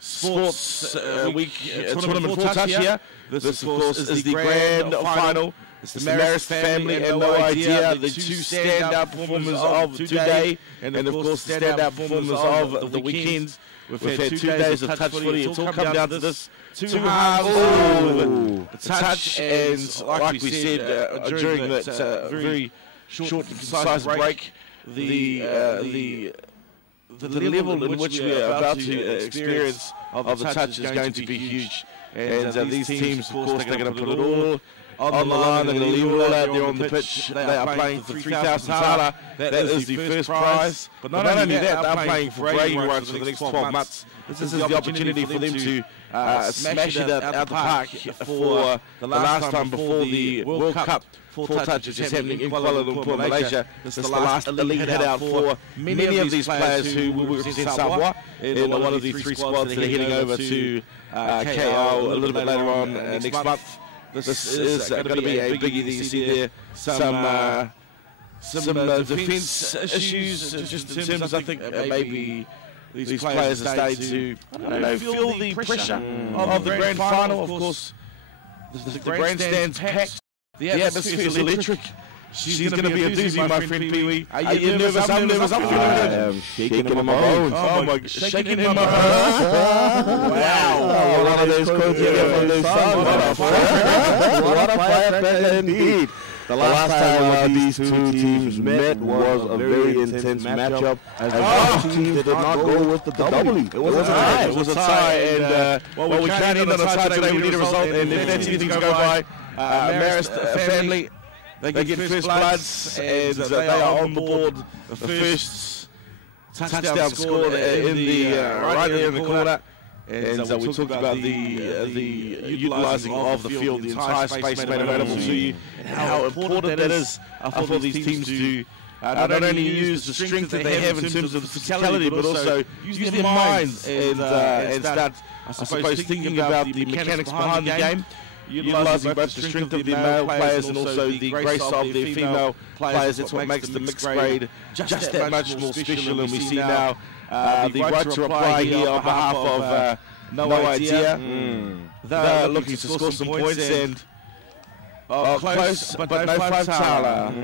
Sports Week Tournament Full Touch here. This, of course, is the grand final. It's the Marist family and No Idea, the 2 standout performers of today, and of course the standout performers of the weekends. We've had 2 days of touch footy. It's all come down to this 2 halves of touch, and like we said during that very short and concise break, the level in which we are about to experience of the touch is going to be huge. And these teams, of course, they're going to put it all on the line. They're going to leave it all out there on the pitch. They are playing for 3,000 tala. That is the first prize. But not only that, they're playing for bragging rights for the next 12 months. This is the opportunity for them to smash it out the park for the last time before the World Cup. Full touch is just happening in Kuala Lumpur, Malaysia. This is the last elite hit out for many of these players who will represent Samoa in one of the 3 squads that are heading over to KL a little bit later on next month. This is going to be a biggie that you see there. Some defence issues, just in terms, I think, maybe these players are starting to feel the pressure of the grand final. Of course, the grandstand's packed. The atmosphere is electric. She's going to be a doozy, my friend Pee-wee. Are you nervous? I'm nervous. I'm feeling good. I am shaking in my bones. Oh my God. Shaking in my bones. Wow. One of those quotes you get from those songs. What a firecracker indeed. The last time these two teams met was a very intense matchup, as both teams did not go with the W. It was a tie. It was a tie, and well, we can't end on a tie today. We need a result, and if that's anything to go by, Marist family, they get first bloods, and they are on the board. The first touchdown scored in the right there in the corner. And we talked about the utilising of the field, the entire space made available to you, and how important that is for these teams to not only use the strength that they have in terms of the physicality, but also use their minds and start, I suppose, thinking about the mechanics behind the game, utilising both the strength of their male players and also the grace of their female players. That's what makes the mixed grade just that much more special. And we see now the right to reply here on behalf of No Idea. They're looking to score some points and close, but no Fantala.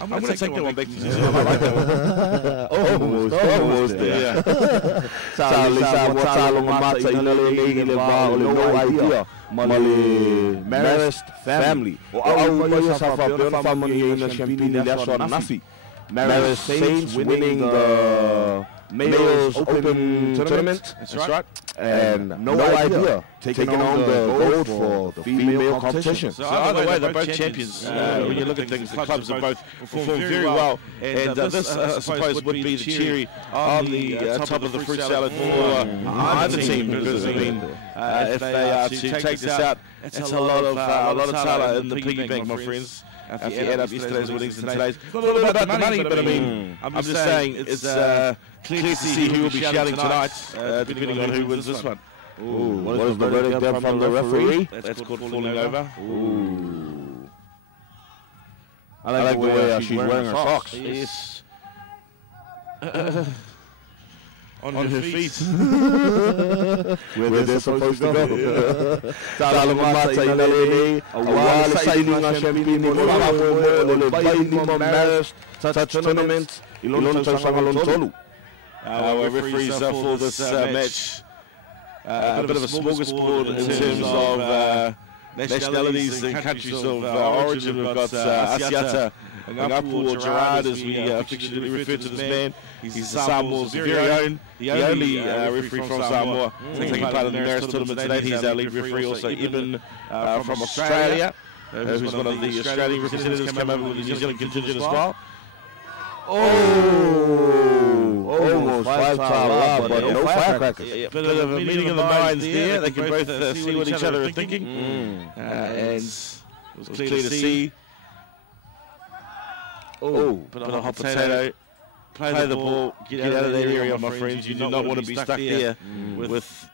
I'm going to take that one back to you. I like that one. Almost there. No Idea. Marist family. Marist Saints winning the Males Open Tournament. That's right. And No Idea taking on the gold for the female competition. So either way, they're both champions. When you look at things, the clubs have both performed very well. And this, I suppose, would be the cherry on the top of the fruit salad for either team. Because, I mean, if they are to take this out, it's a lot of tala in the piggy bank, my friends. If you add up yesterday's winnings and today's, it's not all about the money, but I mean, I'm just saying it's clear to see who will be shouting tonight, depending on who wins this one. Ooh, what is the verdict there from the referee? That's called falling over. Ooh. I like the way she's wearing her socks. Yes. On her feet. Where they're supposed to go. Talamua sa inalini, awal sa ininga champion ni Vailima Marist tournament, ilon sa sangalon tolu. Our referees for this match, a bit of a smorgasbord in terms of nationalities and countries of origin. We've got Asiata Ngapu, or Gerard, as we affectionately refer to this man. He's Samoa's very own, the only referee from Samoa taking part in the Marist tournament today. He's our lead referee. Also, Ibn from Australia, who's one of the Australian representatives, come over with the New Zealand contingent as well. Almost 5 tala, but no firecrackers. A bit of a meeting of the minds there. They can both see what each other are thinking. And it was clear to see. Put a hot potato. Play the ball, get out of that area, my friends. You do not want to be stuck there with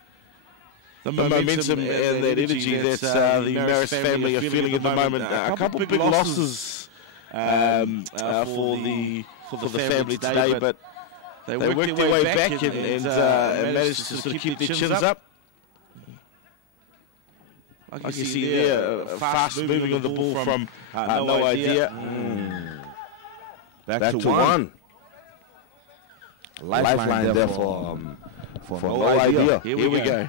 the momentum and that energy that the Marist family are feeling at the moment. A couple of big losses for the family today, but they worked their way back and managed to sort of keep their chins up. I can see there fast moving of the ball from No Idea. Back to one. Lifeline there for No Idea. Here we go.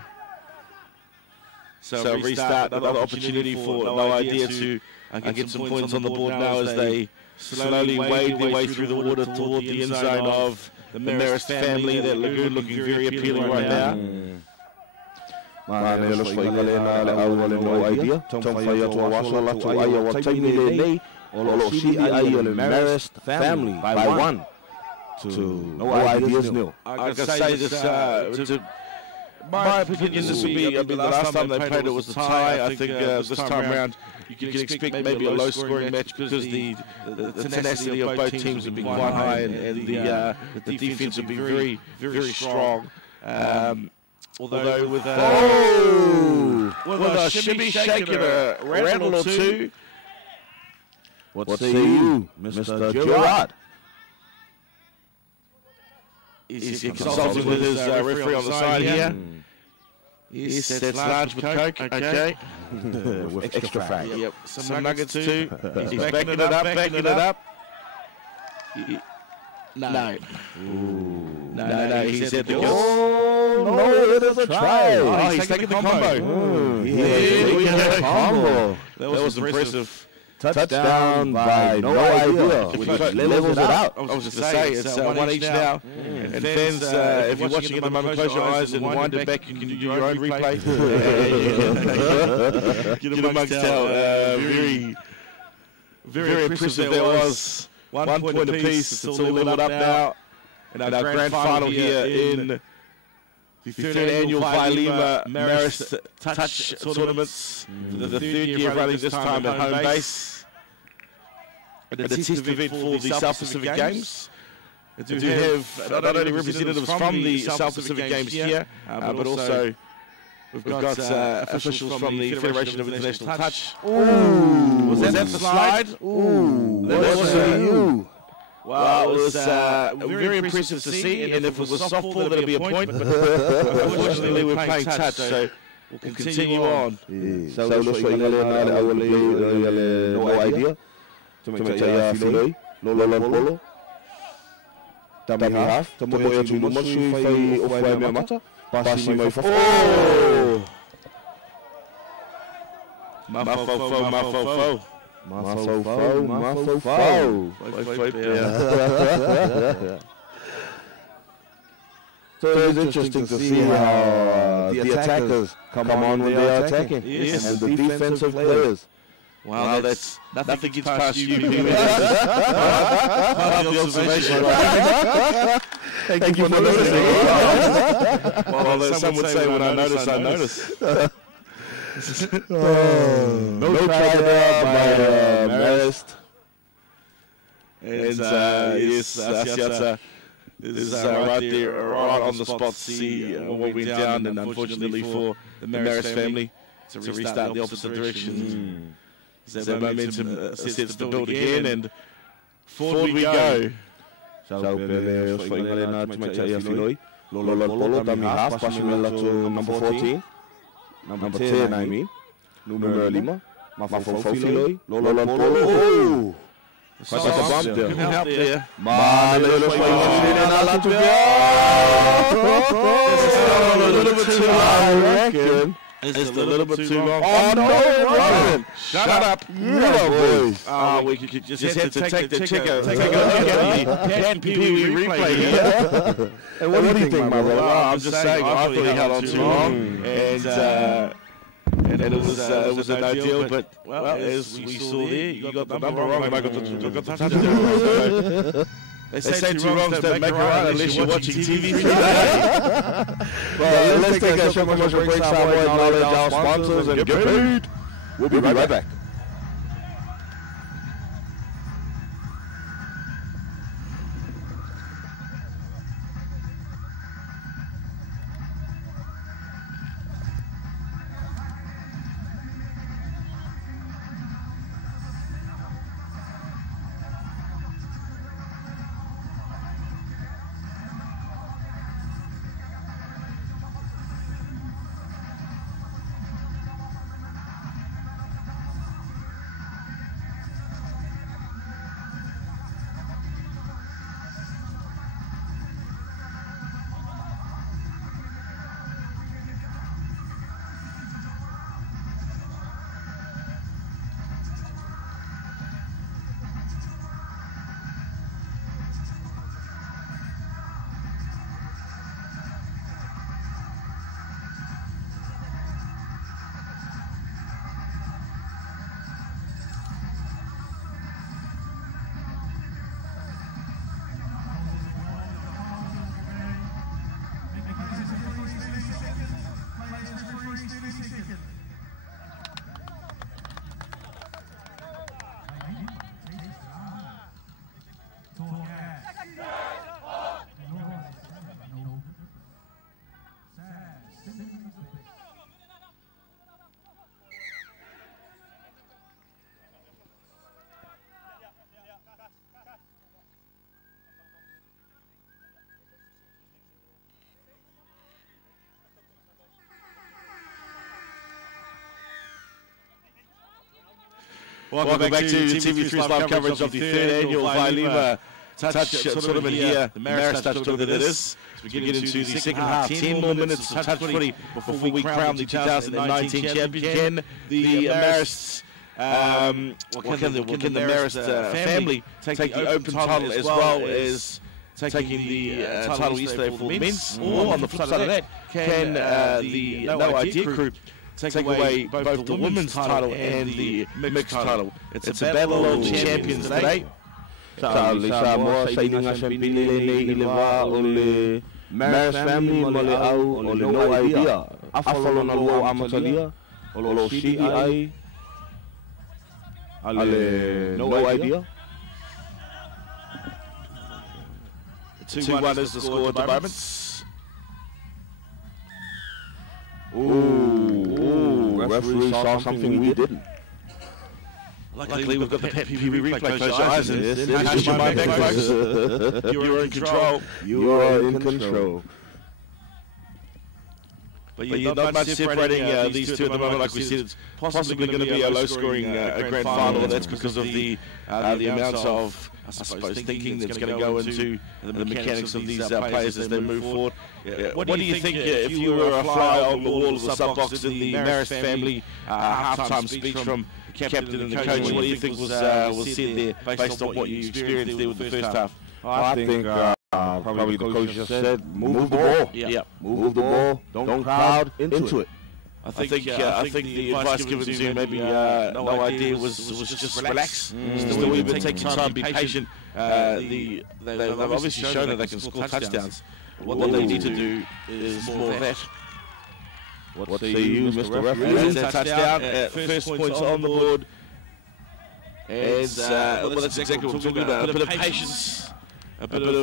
So restart, another opportunity for No Idea to get some points on the board now as they slowly wade their way through the water toward the end zone of the Marist family. That lagoon looking very appealing right now. No Idea. Marist family by 1 to No Idea's nil. I can say this, my opinion, this would be, the last time they played it was a tie. I think this time around you can expect maybe a low-scoring match because the tenacity of both teams would be quite high and the defense would be very, very strong. Although with a shimmy, shake, and a rattle or two. What say you, Mr. Gerard? He's consulting with his referee on the side here. He sets large with Coke, okay. With extra fat. Yep, some nuggets too. He's backing it up. No. No, he said the no, it is a try. Oh, he's taking the combo. Yeah, combo. That was impressive. Touchdown by no idea. Which levels it out. I was just going to say, it's one each now. And fans, if you're watching at the moment, close your eyes and wind it back. You can do your own replay. Get amongst how very impressive that was. 1 point apiece. It's all leveled up now. And our grand final here in the third annual Vailima Marist Touch Tournaments. The third year running, this time at home base. And a test event for the South Pacific Games. We do have not only representatives from the South Pacific Games here, but also we've got officials from the Federation of International Touch. Ooh, was that the slide? Ooh, that was you. Well, it was very impressive to see, and if it was softball, that'd be a point, but unfortunately we're playing touch, so we'll continue on. So let's wait no idea. Tumetaya Filoi, Lolo, Tami half, Tamoya to Lumasu, Fai of Mata, Pasi my for. Oh! Mafo. So it's interesting to see how the attackers come on when they are attacking, and the defensive players. Wow, that's nothing gets past you. The observation. Thank you for noticing. Well, some would say when I notice, I notice. No try there by Marist. And yes, Asiata is right there, right on the spot. See what went down, and unfortunately for the Marist family, to restart the opposite direction. The momentum sets to build again, and forward we go. Number 14. Number 10, I mean. Numero 5. Mafo Filoi. Lolo Polo. Oh! Quite a bump there. Couldn't help there. A little bit too high, I reckon. It's a little bit too long. Oh, no! Shut up. Yeah, boys. We could just have to take a look at the Pee-wee replay here. And what do you think, my brother? I'm just saying, I thought he held on too long. And it was an ideal, but well, as we saw there, you got the number wrong and I got the touchdown. They say two wrongs don't make a right unless you're watching TV. Well, let's take a short commercial break, Savoy, acknowledge our sponsors, and get paid. We'll be right back. Welcome back to TV3's live coverage of the third annual Vailima Touch Tournament here, the Marist Touch Tournament that is. So we get into the second half, 10 more minutes of touch footy before we crown the 2019 champion. Can the Marists, can the Marist family take the open title as well as taking the title yesterday for the men's? Or on the flip side of that, can the No Idea crew take away both the women's title and the mixed title? It's a battle of champions today. Talamua sa ininga siyempre ni Ileva ole Marist family mole au ole No Idea. Afalo na lo amatalia ole CEI ale No Idea. 2-1 is the score at the moment. Ooh, referee saw something we didn't. Luckily, we've got the PPV replay. Close your eyes and cast your mind back, folks. You're in control. You are in control. But you're not much separating these two at the moment. Like we said, it's possibly going to be a low-scoring grand final. That's because of the amounts of, I suppose, thinking that's going to go into the mechanics of these players as they move forward. What do you think if you were a fly on the wall of the sub-box in the Marist family half-time speech from the captain and the coach? What do you think was said there based on what you experienced there with the first half? I think probably the coach just said, move the ball. Yeah. Move the ball. Don't crowd into it. I think the advice given to maybe No Idea was just relax. Still even take your time, be patient. They've obviously shown that they can score touchdowns. What they need to do is more of that. What say you, Mr. Referee? That's a touchdown. First points on the board. And well, that's exactly what we're talking about. A bit of patience, a bit of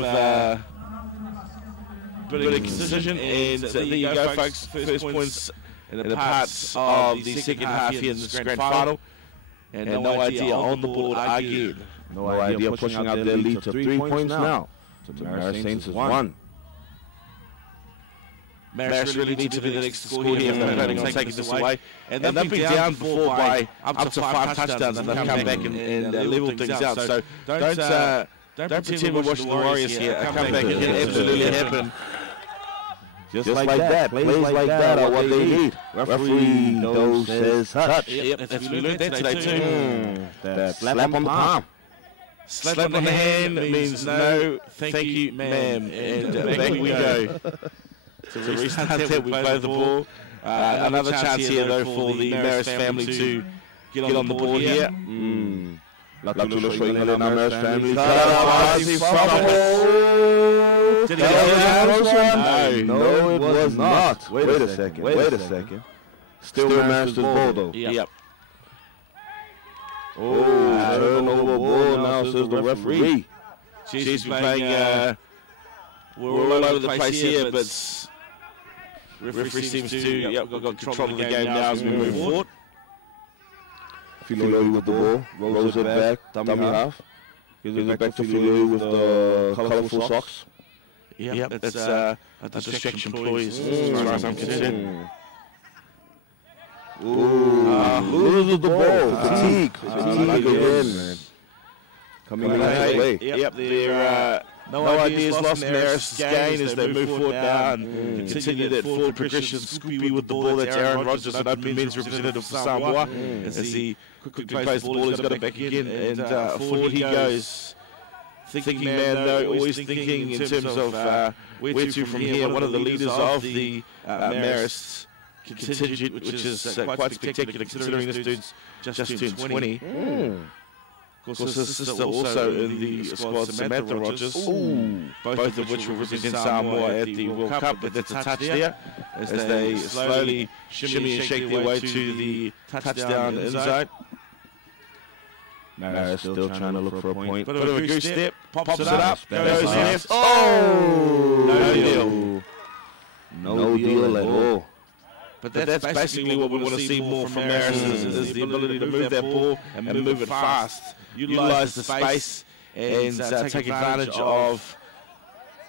concision, and there you go, folks. First points in the parts of the second half here in this grand final. And No Idea on the board again. No Idea pushing out their lead to 3 points now. So the Marist Saints has won. Marist really need to be the next score here if they're planning on taking this away. And they've been down before by up to 5 touchdowns, and they've come back and leveled things out. So don't pretend we're watching the Warriors here. A comeback can absolutely happen. Just like that. Plays like that are what they need. Referee knows says touch. Yep, we learned that today too. That slap on the palm. Slap on the hand means no, thank you, ma'am. And back we go. So we restart that, we play the ball. Another chance here though for the Marist family to get on the board here. Latulo showing the Marist family. Did he get No, it was not. Wait a second. Still Marist's ball though. Yep. Oh, turnover ball now, says the referee. She's playing, we're all over the place here, but referee seems to got control of the game now as we move forward. Filoi with the ball, rolls it back, dummy half. Gives it back to Filoi with the colourful socks. Yep, it's a distraction, please, as far as I'm concerned. Loses the ball. Fatigue again, man. Coming in late. Yep, they're No Idea's lost Marist's gain as they move forward now and continue that forward progression. Scoopy with the ball. That's Aaron Rodgers, an open men's representative for Samoa. As he quickly plays the ball, he's got it back again, and forward he goes. Thinking man, though, always thinking in terms of where to from here. One of the leaders of the Marist contingent, which is quite spectacular considering this dude's just turned 20. Of course, his sister also in the squad, Samantha Rodgers, both of which will represent Samoa at the World Cup. But that's a touch there as they slowly shimmy and shake their way to the touchdown end zone. Marist still trying to look for a point. Bit of a goose step, pops it up, goes left. Oh! No deal. No deal at all. But that's basically what we want to see more from Marist is the ability to move that ball and move it fast. Utilise the space and take advantage of,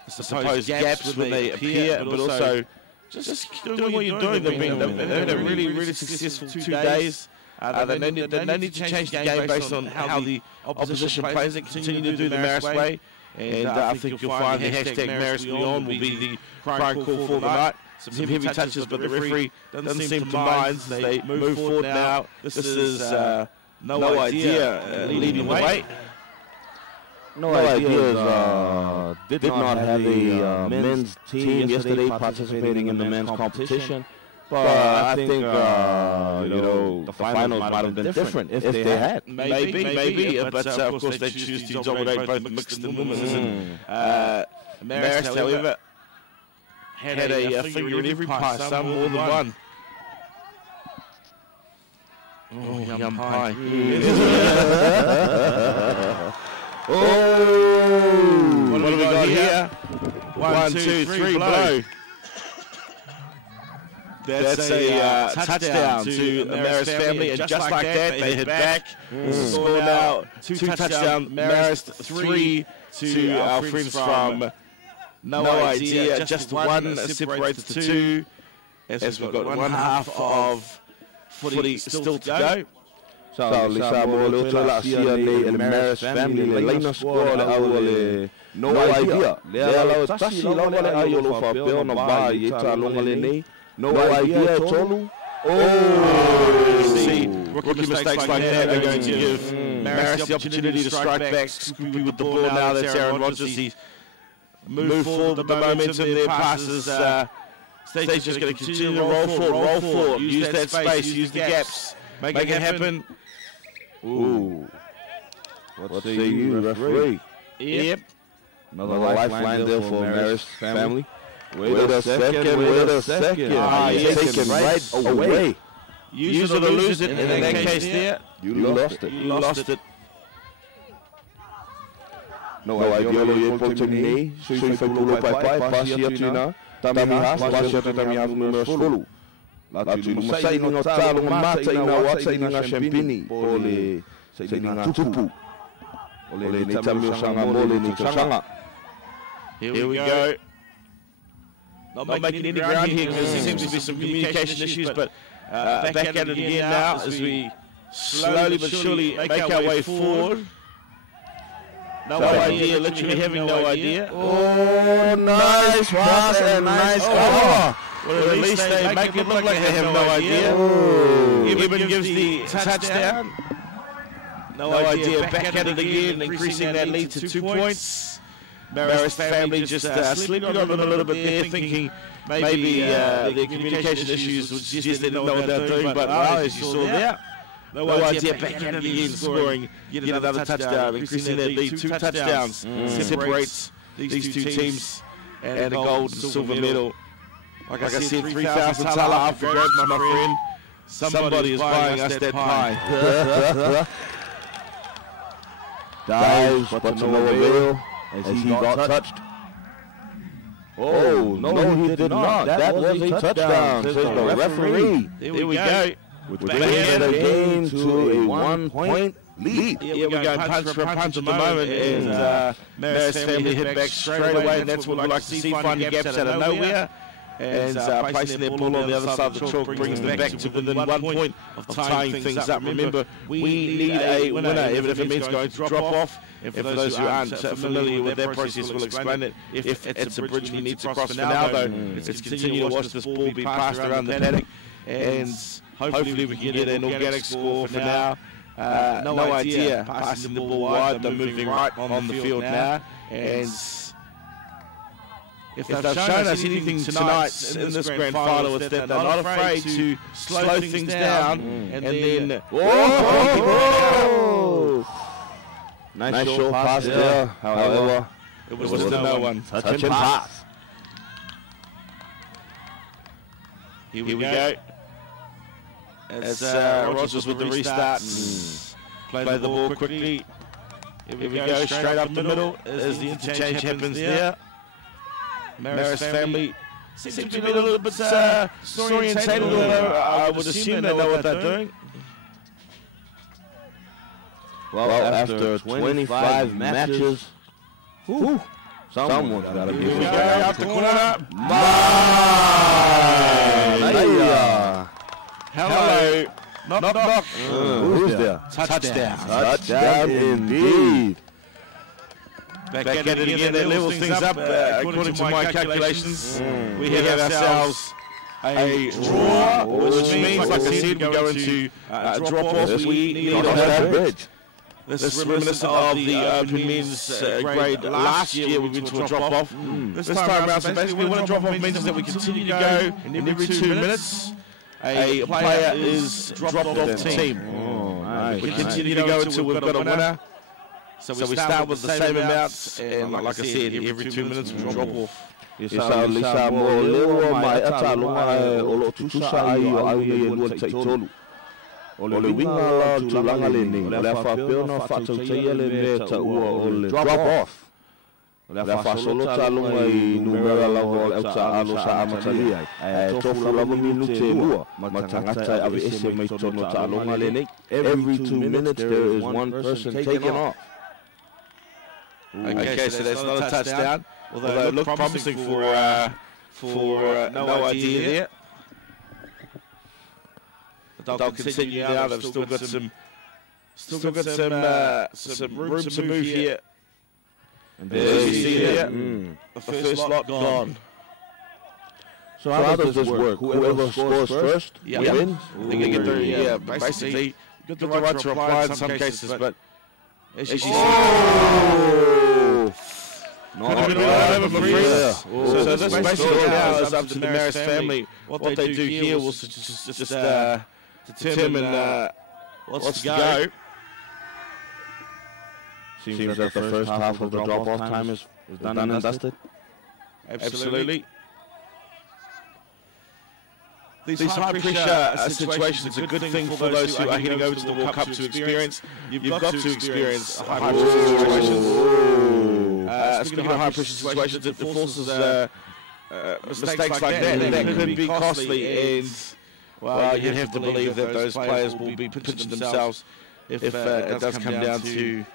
I suppose, gaps when they appear, but also just doing what you're doing. They've had a really, really successful 2 days. They need to change the game based on how the opposition plays it, continue to do the Marist way. And I think you'll find the hashtag MaristWeOn will be the crying call for the night. Some heavy touches, but the referee doesn't seem to mind. They move forward now. This is No Idea leading the way. No Ideas did not have a men's team yesterday participating in the men's competition. But I think, you know, the finals might have been different if they had. Maybe. But of course they choose to dominate both mixed and women's. Marist, however, had a finger in every pie, some more than one. Oh, yum pie. Oh! What have we got here? 1, 2, 3, blow. That's a touchdown to the Marist family, and just like that, they head back. Score now 2 touchdowns, Marist, 3 to our friends from No Idea. Just one separates the two, as we've got one half of footy still to go. So, Lisa Molo, la sia le Marist family, le Vailima squad, le No Idea. Le tasi longa le ayolo fa peo no ba yeta longa le nei. No Idea tolu. Oh, see, rookie mistakes like that are going to give Marist the opportunity to strike back. Scoopy with the ball now. That's Aaron Rodgers. He's moved forward. The momentum there passes. Stage's just going to continue to roll forward. Use that space. Use the gaps. Make it happen. Ooh. What say you, referee? Yep. Another lifeline there for Marist family. Wait a second. Taken right away. Use it or lose it. In that case there, you lost it. No Idea lo ye poltemini. Sui fai pulo pai pasia tuna. Pasia tami número 10. Latu masai no talo mata ina wata ina champini. Ole ina tupu. Ole ni tamio sanga mole ni sanga. Here we go. Not making any ground here because there seems to be some communication issues, but back at it again now as we slowly but surely make our way forward. No Idea, literally having no idea. Oh, nice pass and nice cover. Well, at least they make it look like they have no idea. Gibbon gives the touchdown. No Idea, back at it again, increasing that lead to 2 points. Marist family just sleeping on them a little bit there, thinking maybe the communication issues was just they didn't know what they're doing, but as you saw there, No Idea back at it again, scoring yet another touchdown, increasing their lead 2 touchdowns, separates these two teams, and a gold and silver medal. Like I said, 3,000 tala up for grabs, my friend. Somebody is buying us that pie. Dives, but to no avail. As he got touched. Oh, no, he did not. That was a touchdown, says the referee. There we go. Which brings the game to a 1-point lead. Yeah, we're going punch for a punch at the moment, and Marist family hit back straight away, and that's what we like to see, finding gaps out of nowhere. And placing their ball on the other side of the chalk brings them back to within 1 point of tying things up. Remember, we need a winner, even if it means going to drop off. And for those who aren't familiar with that process, we'll explain it. If it's a bridge we need to cross for now, though, it's continue to watch this ball be passed around the paddock. And hopefully we can get an organic score for now. No Idea passing the ball wide. They're moving right on the field now. And if they've shown us anything tonight in this grand final, it's that they're not afraid to slow things down and then... Nice short pass there, however, it was no one. Touch and pass. Here we go. As Rodgers with the restart. Play the ball quickly. Here we go, straight up the middle as the interchange happens there. Marist family seems to be a little bit disorientated, although I would assume they know what they're doing. Well, after 25 matches, someone's got to be Here we go, out the corner. Hello, Knock, knock. Who's there? Touchdown. Touchdown indeed. Back at it again, that levels things up. According to my calculations, we have ourselves a draw, which means, like I said, we go into drop-off. We need to have a bridge. This is reminiscent of the Open Men's grade last year. We went to a drop-off. This time around, so basically what a drop-off means is that we continue to go, and every 2 minutes, a player is dropped off the team. We continue to go until we've got a winner. So we start with the same amounts, and like I said, every 2 minutes we drop off. Lisa mo leo mai Talamua o lo tusa ai au ye lua tai tolu. O le winga la tulanga le ni, le fa peona fa tau tai le me ta ua o le drop off. Le fa solo Talamua I numera la o au ta alo sa amatali ai. Tofu la minute lua, ma tangata ave ese mai tono Talamua le nei. Every 2 minutes there is one person taken off. Okay, so that's not a touchdown, although it looked promising for no idea there. But they'll continue now. They've still got some room to move here. And there you see there, the first lot gone. So how does this work? Whoever scores first wins? They can get their, basically, got the right to reply in some cases, but as you see, not so this basically now is up to the Marist family. What they do here will just determine what's to go. Seems that the first half of the drop-off time is done and dusted. Absolutely. These high-pressure situations are a good thing for those who are heading over to the World Cup to experience. You've got to experience high-pressure situations. Speaking of high-pressure situations, it forces mistakes like that could be costly, and well, you have to believe that those players will be pinching themselves if it does come down to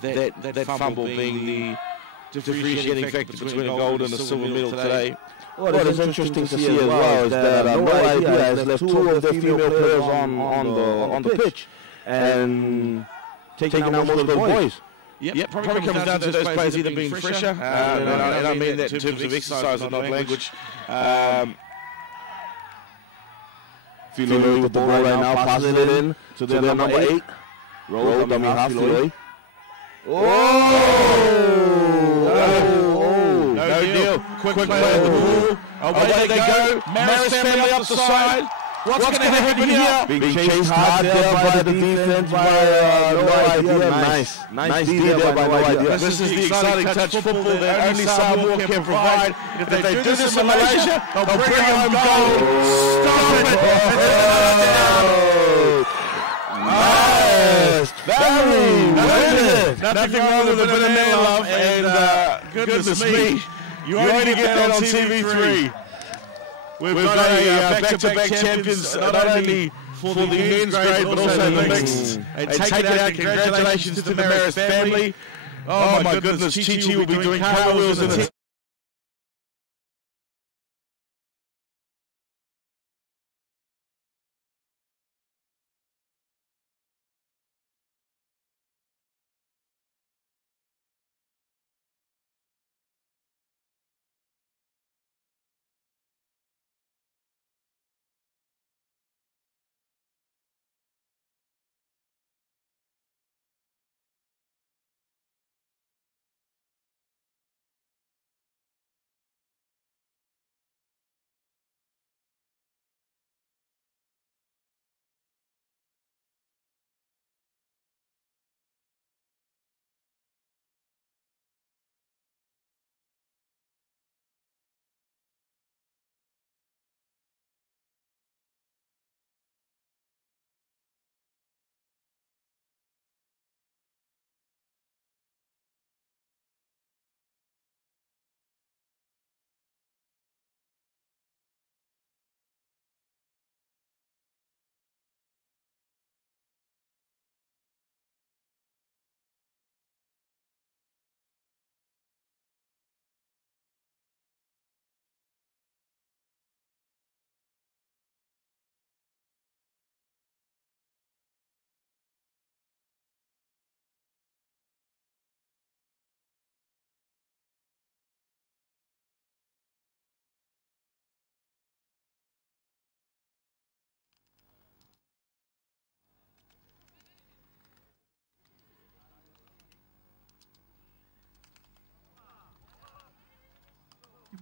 that fumble being the differentiating factor between a gold and a silver medal today. What is interesting to see as well is that No Idea has left two of the female players on the pitch and taking out most of the boys. Yep, probably comes down to those players either being fresher, and I mean that in terms of exercise and not language. Filoi with the ball right now, passes it in to their number 8. Roll, dummy half, Filoi. No deal. Quick play of the ball. Away they go. Marist family up the side. What's going to happen here? Being chased hard there by the defense by No Idea. Nice D there by No Idea. This is the exciting touch football that only Samoa can provide. If they do this in Malaysia, they'll bring home gold. Stop it! Nice! Family! Nothing wrong with a bit of man love, and goodness me, you only get that on TV3. We've got a back-to-back champions, not only for the men's grade, but also the mixed. And take it out, congratulations to the Marist family. Oh my goodness, Chi will be doing cartwheels in the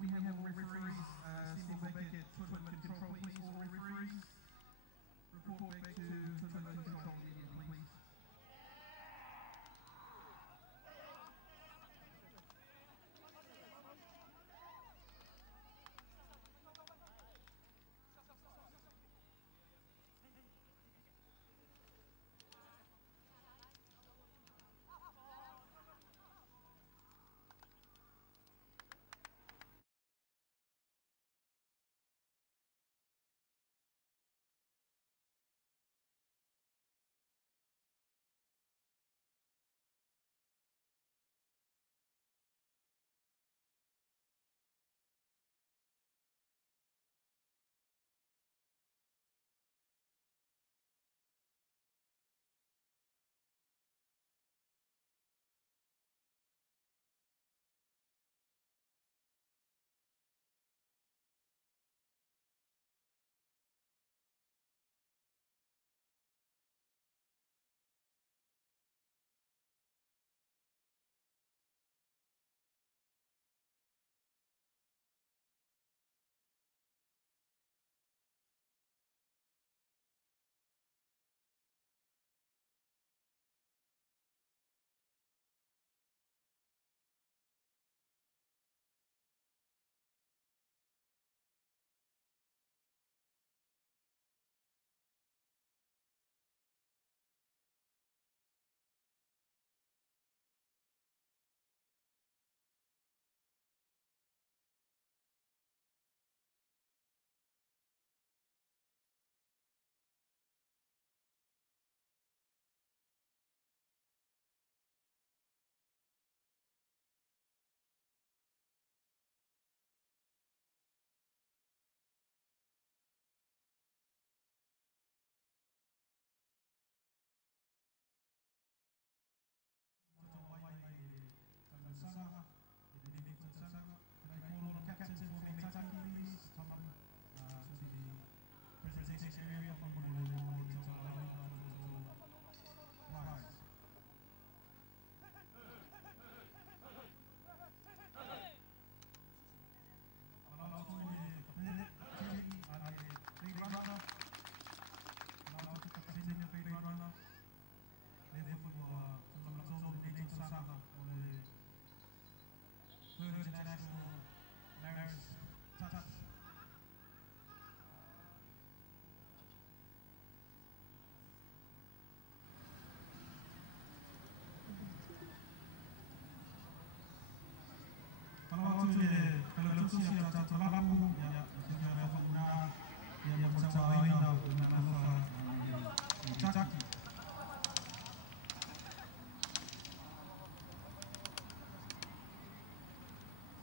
we have all referees, Steve Beckett, tournament control, please, all referees. Report back to tournament control, please.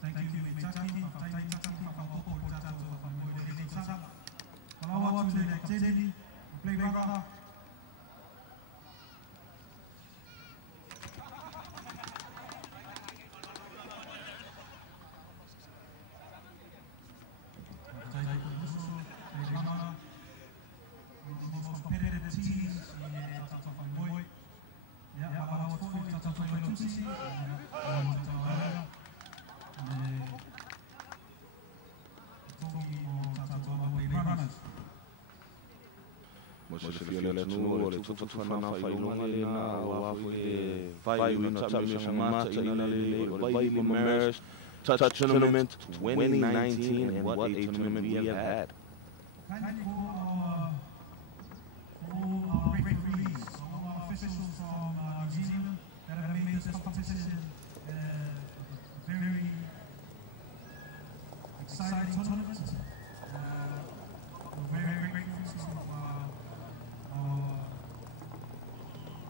Thank you, Itaki, Talamua to the Teddy, play brother. Mosefia le tunu o le tutu whana whailonga le nā wafu e vai wina tamia mata ina le o le Vailima Marist Touch Tournament 2019 and what a tournament we have had. Kindly call our referees, all our officials from New Zealand that have made this competition a very exciting tournament. We're very grateful to our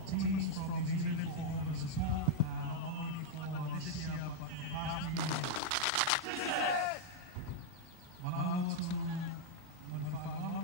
teams from New Zealand for the support, not only for this year but for the last few years. Malalo to Malalo.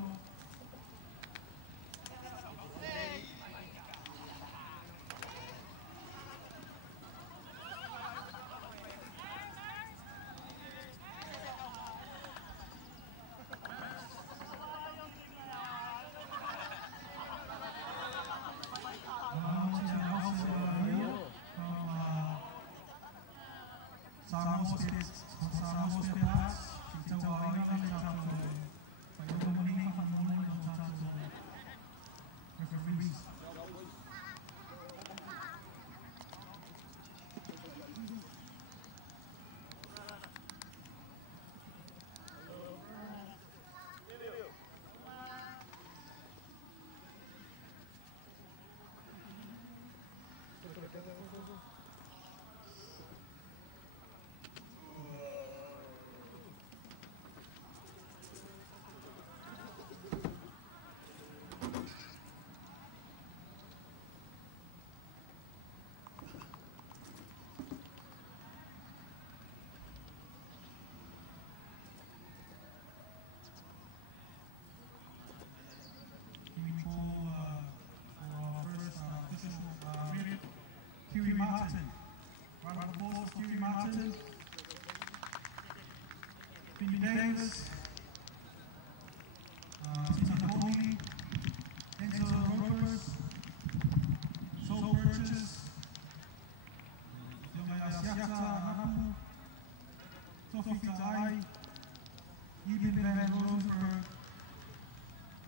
Martin. Round of applause for Huey Martin. Finley Davis. Tina Bowley. Enzo Ropers. Soul Purchase. Yasiata Hanapu. Tofi Tai. Eben Van Rosenberg.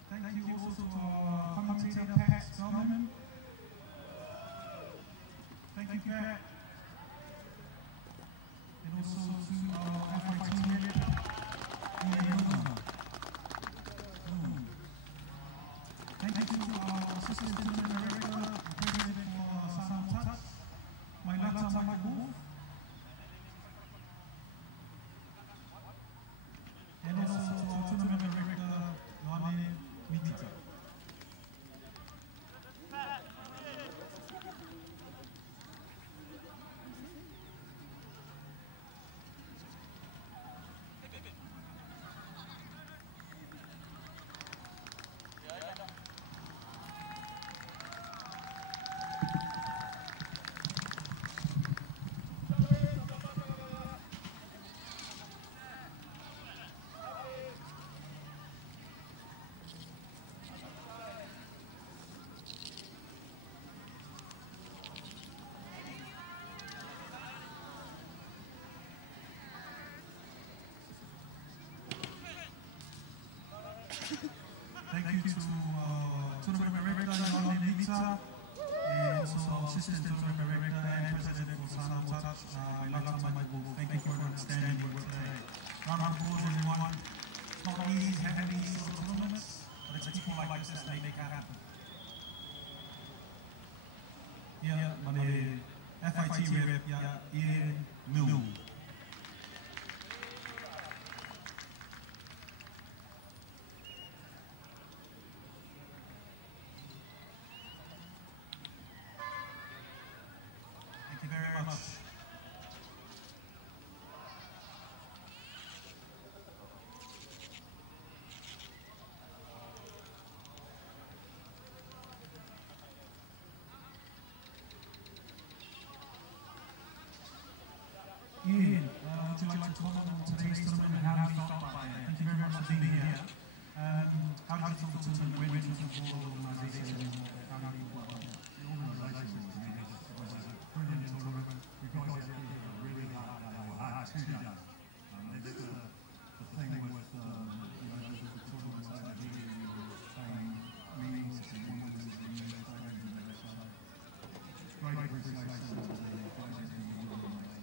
Thank you also to our commentator Pat Solomon. Thank you, Pat. And also to our FIT rep, Thank you to our assistant director and president for Sanam Touch, Mailata Maibu. And also to our tournament director, Noane Mitita. Thank you to Tournament Director, Noane Mitita, and also Assistant Tournament Director and President for Sanam Touch, Mailata Maibu. Thank you for understanding the work today. Round of applause, everyone. It's not easy having these sort of tournaments, but it's people like this that make it happen. Yeah, my FIT rep, Ian Milne. Thank you very much. Ian, would you like to comment on today's tournament and how you felt by it? Thank you very much for being here. How did you feel the tournament went for the organisation and how did you feel about it? The organisation to me was a brilliant tournament. You guys did a really hard together. That's the thing with the tournaments over here, you're playing meetings and winners and meetings, great appreciation to the guys in the organisation.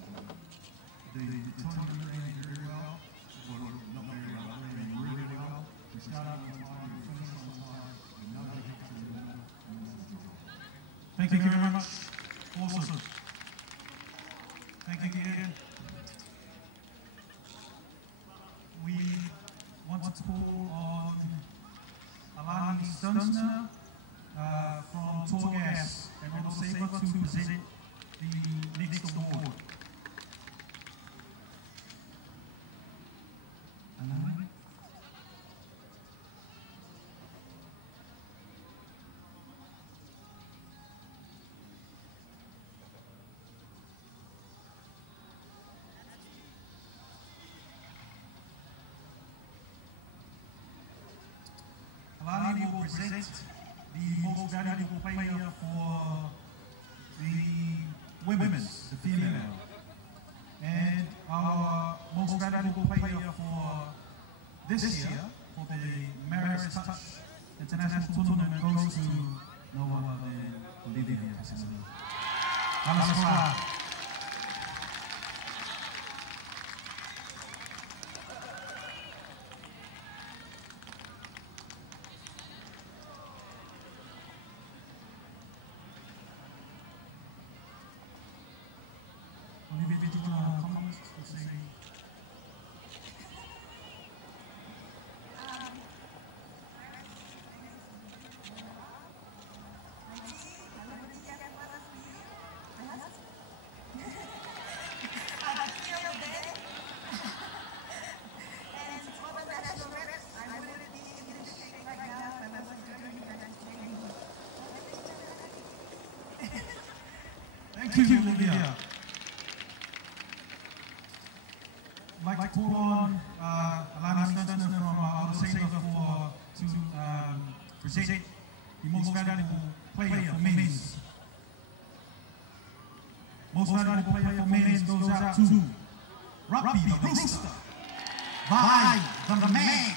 The tournament ran very well. Well, not very well, it ran really well. We started on time, we finished on time, and no hiccups in the middle, and it was a joy. Thank you very much. Awesome. Thank you, Ian. We want to call on Alani Stunster from Torgas and Ronald Saber to present the next award. Alani will present the most valuable player for the women's, the female. And our most valuable player for this year, for the Marist Touch International Tournament, goes to no other than Vailima Marist. Thank you, Olivia. I'd like to call on Alana Spencer from our Saver to present the most valuable player for men's. Most valuable player for men's goes out to Rugby, the Rooster, by the man,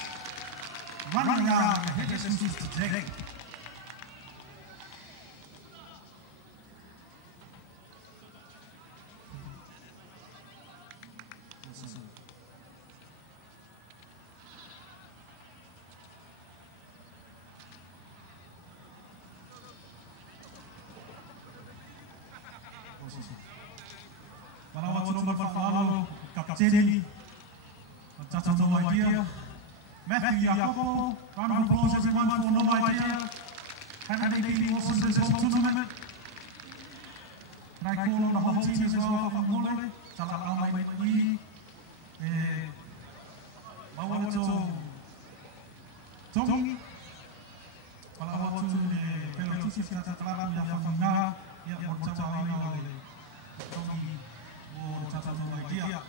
running around the head of today. Kapteni, Tata No Idea, Matthew Jacopo, round of applause everyone for No Idea, having been awesome this whole tournament. Can I call on the whole team as well from Mole, Talamua, Mawato, Tongi, Palawatu, Pelo Tusi, Talamua, Yafanga, Yamotawai, Tongi, or Tata No Idea.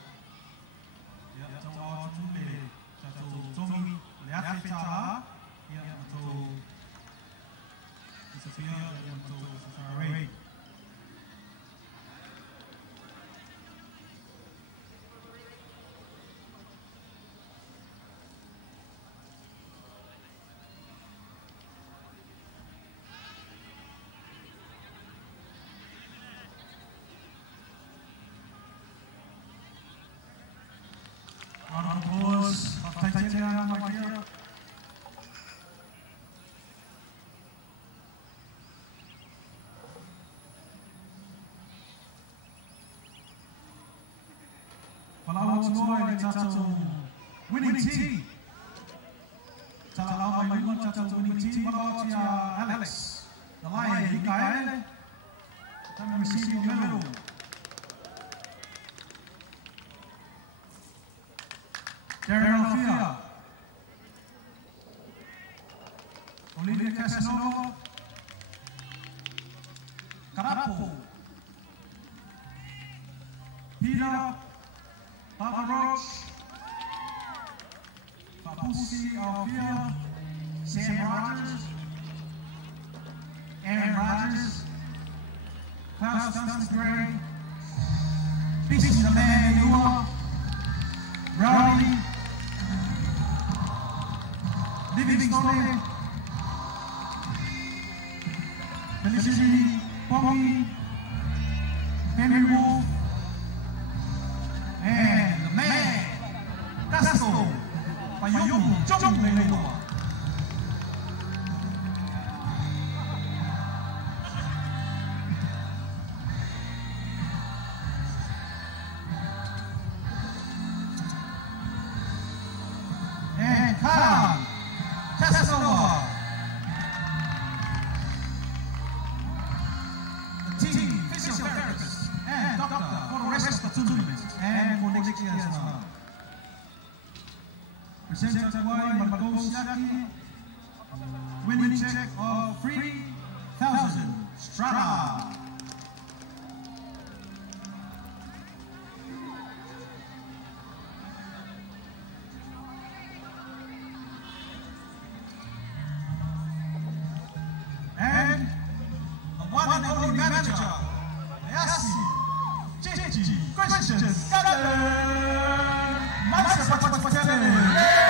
Round of applause of Titania, my dear. Palawat Tato winning team. Talamua Tato winning team. Palawat Alex, the Lion, Ikaele, come and receive your medal. Darren Alfia, Olivia Casanova, Carapo, Peter, Papa Roach, Papusi Alfia, Sam Rogers, Aaron Rogers, Klaus Dunstgray, Bishop the Man Nua, Rowdy, Livingstone, Felicity, Pommy, Henry Wolf, and the man, Casco, Payomu, John Leloa. And Khan, Casanova. The team, physical therapist, and doctor for the rest of the tournament and for next year as well. Presented by Marcosiaki, winning check of 3,000 Strata. And the one and only manager, Yasi, Gigi, Christian, Scotland, Master,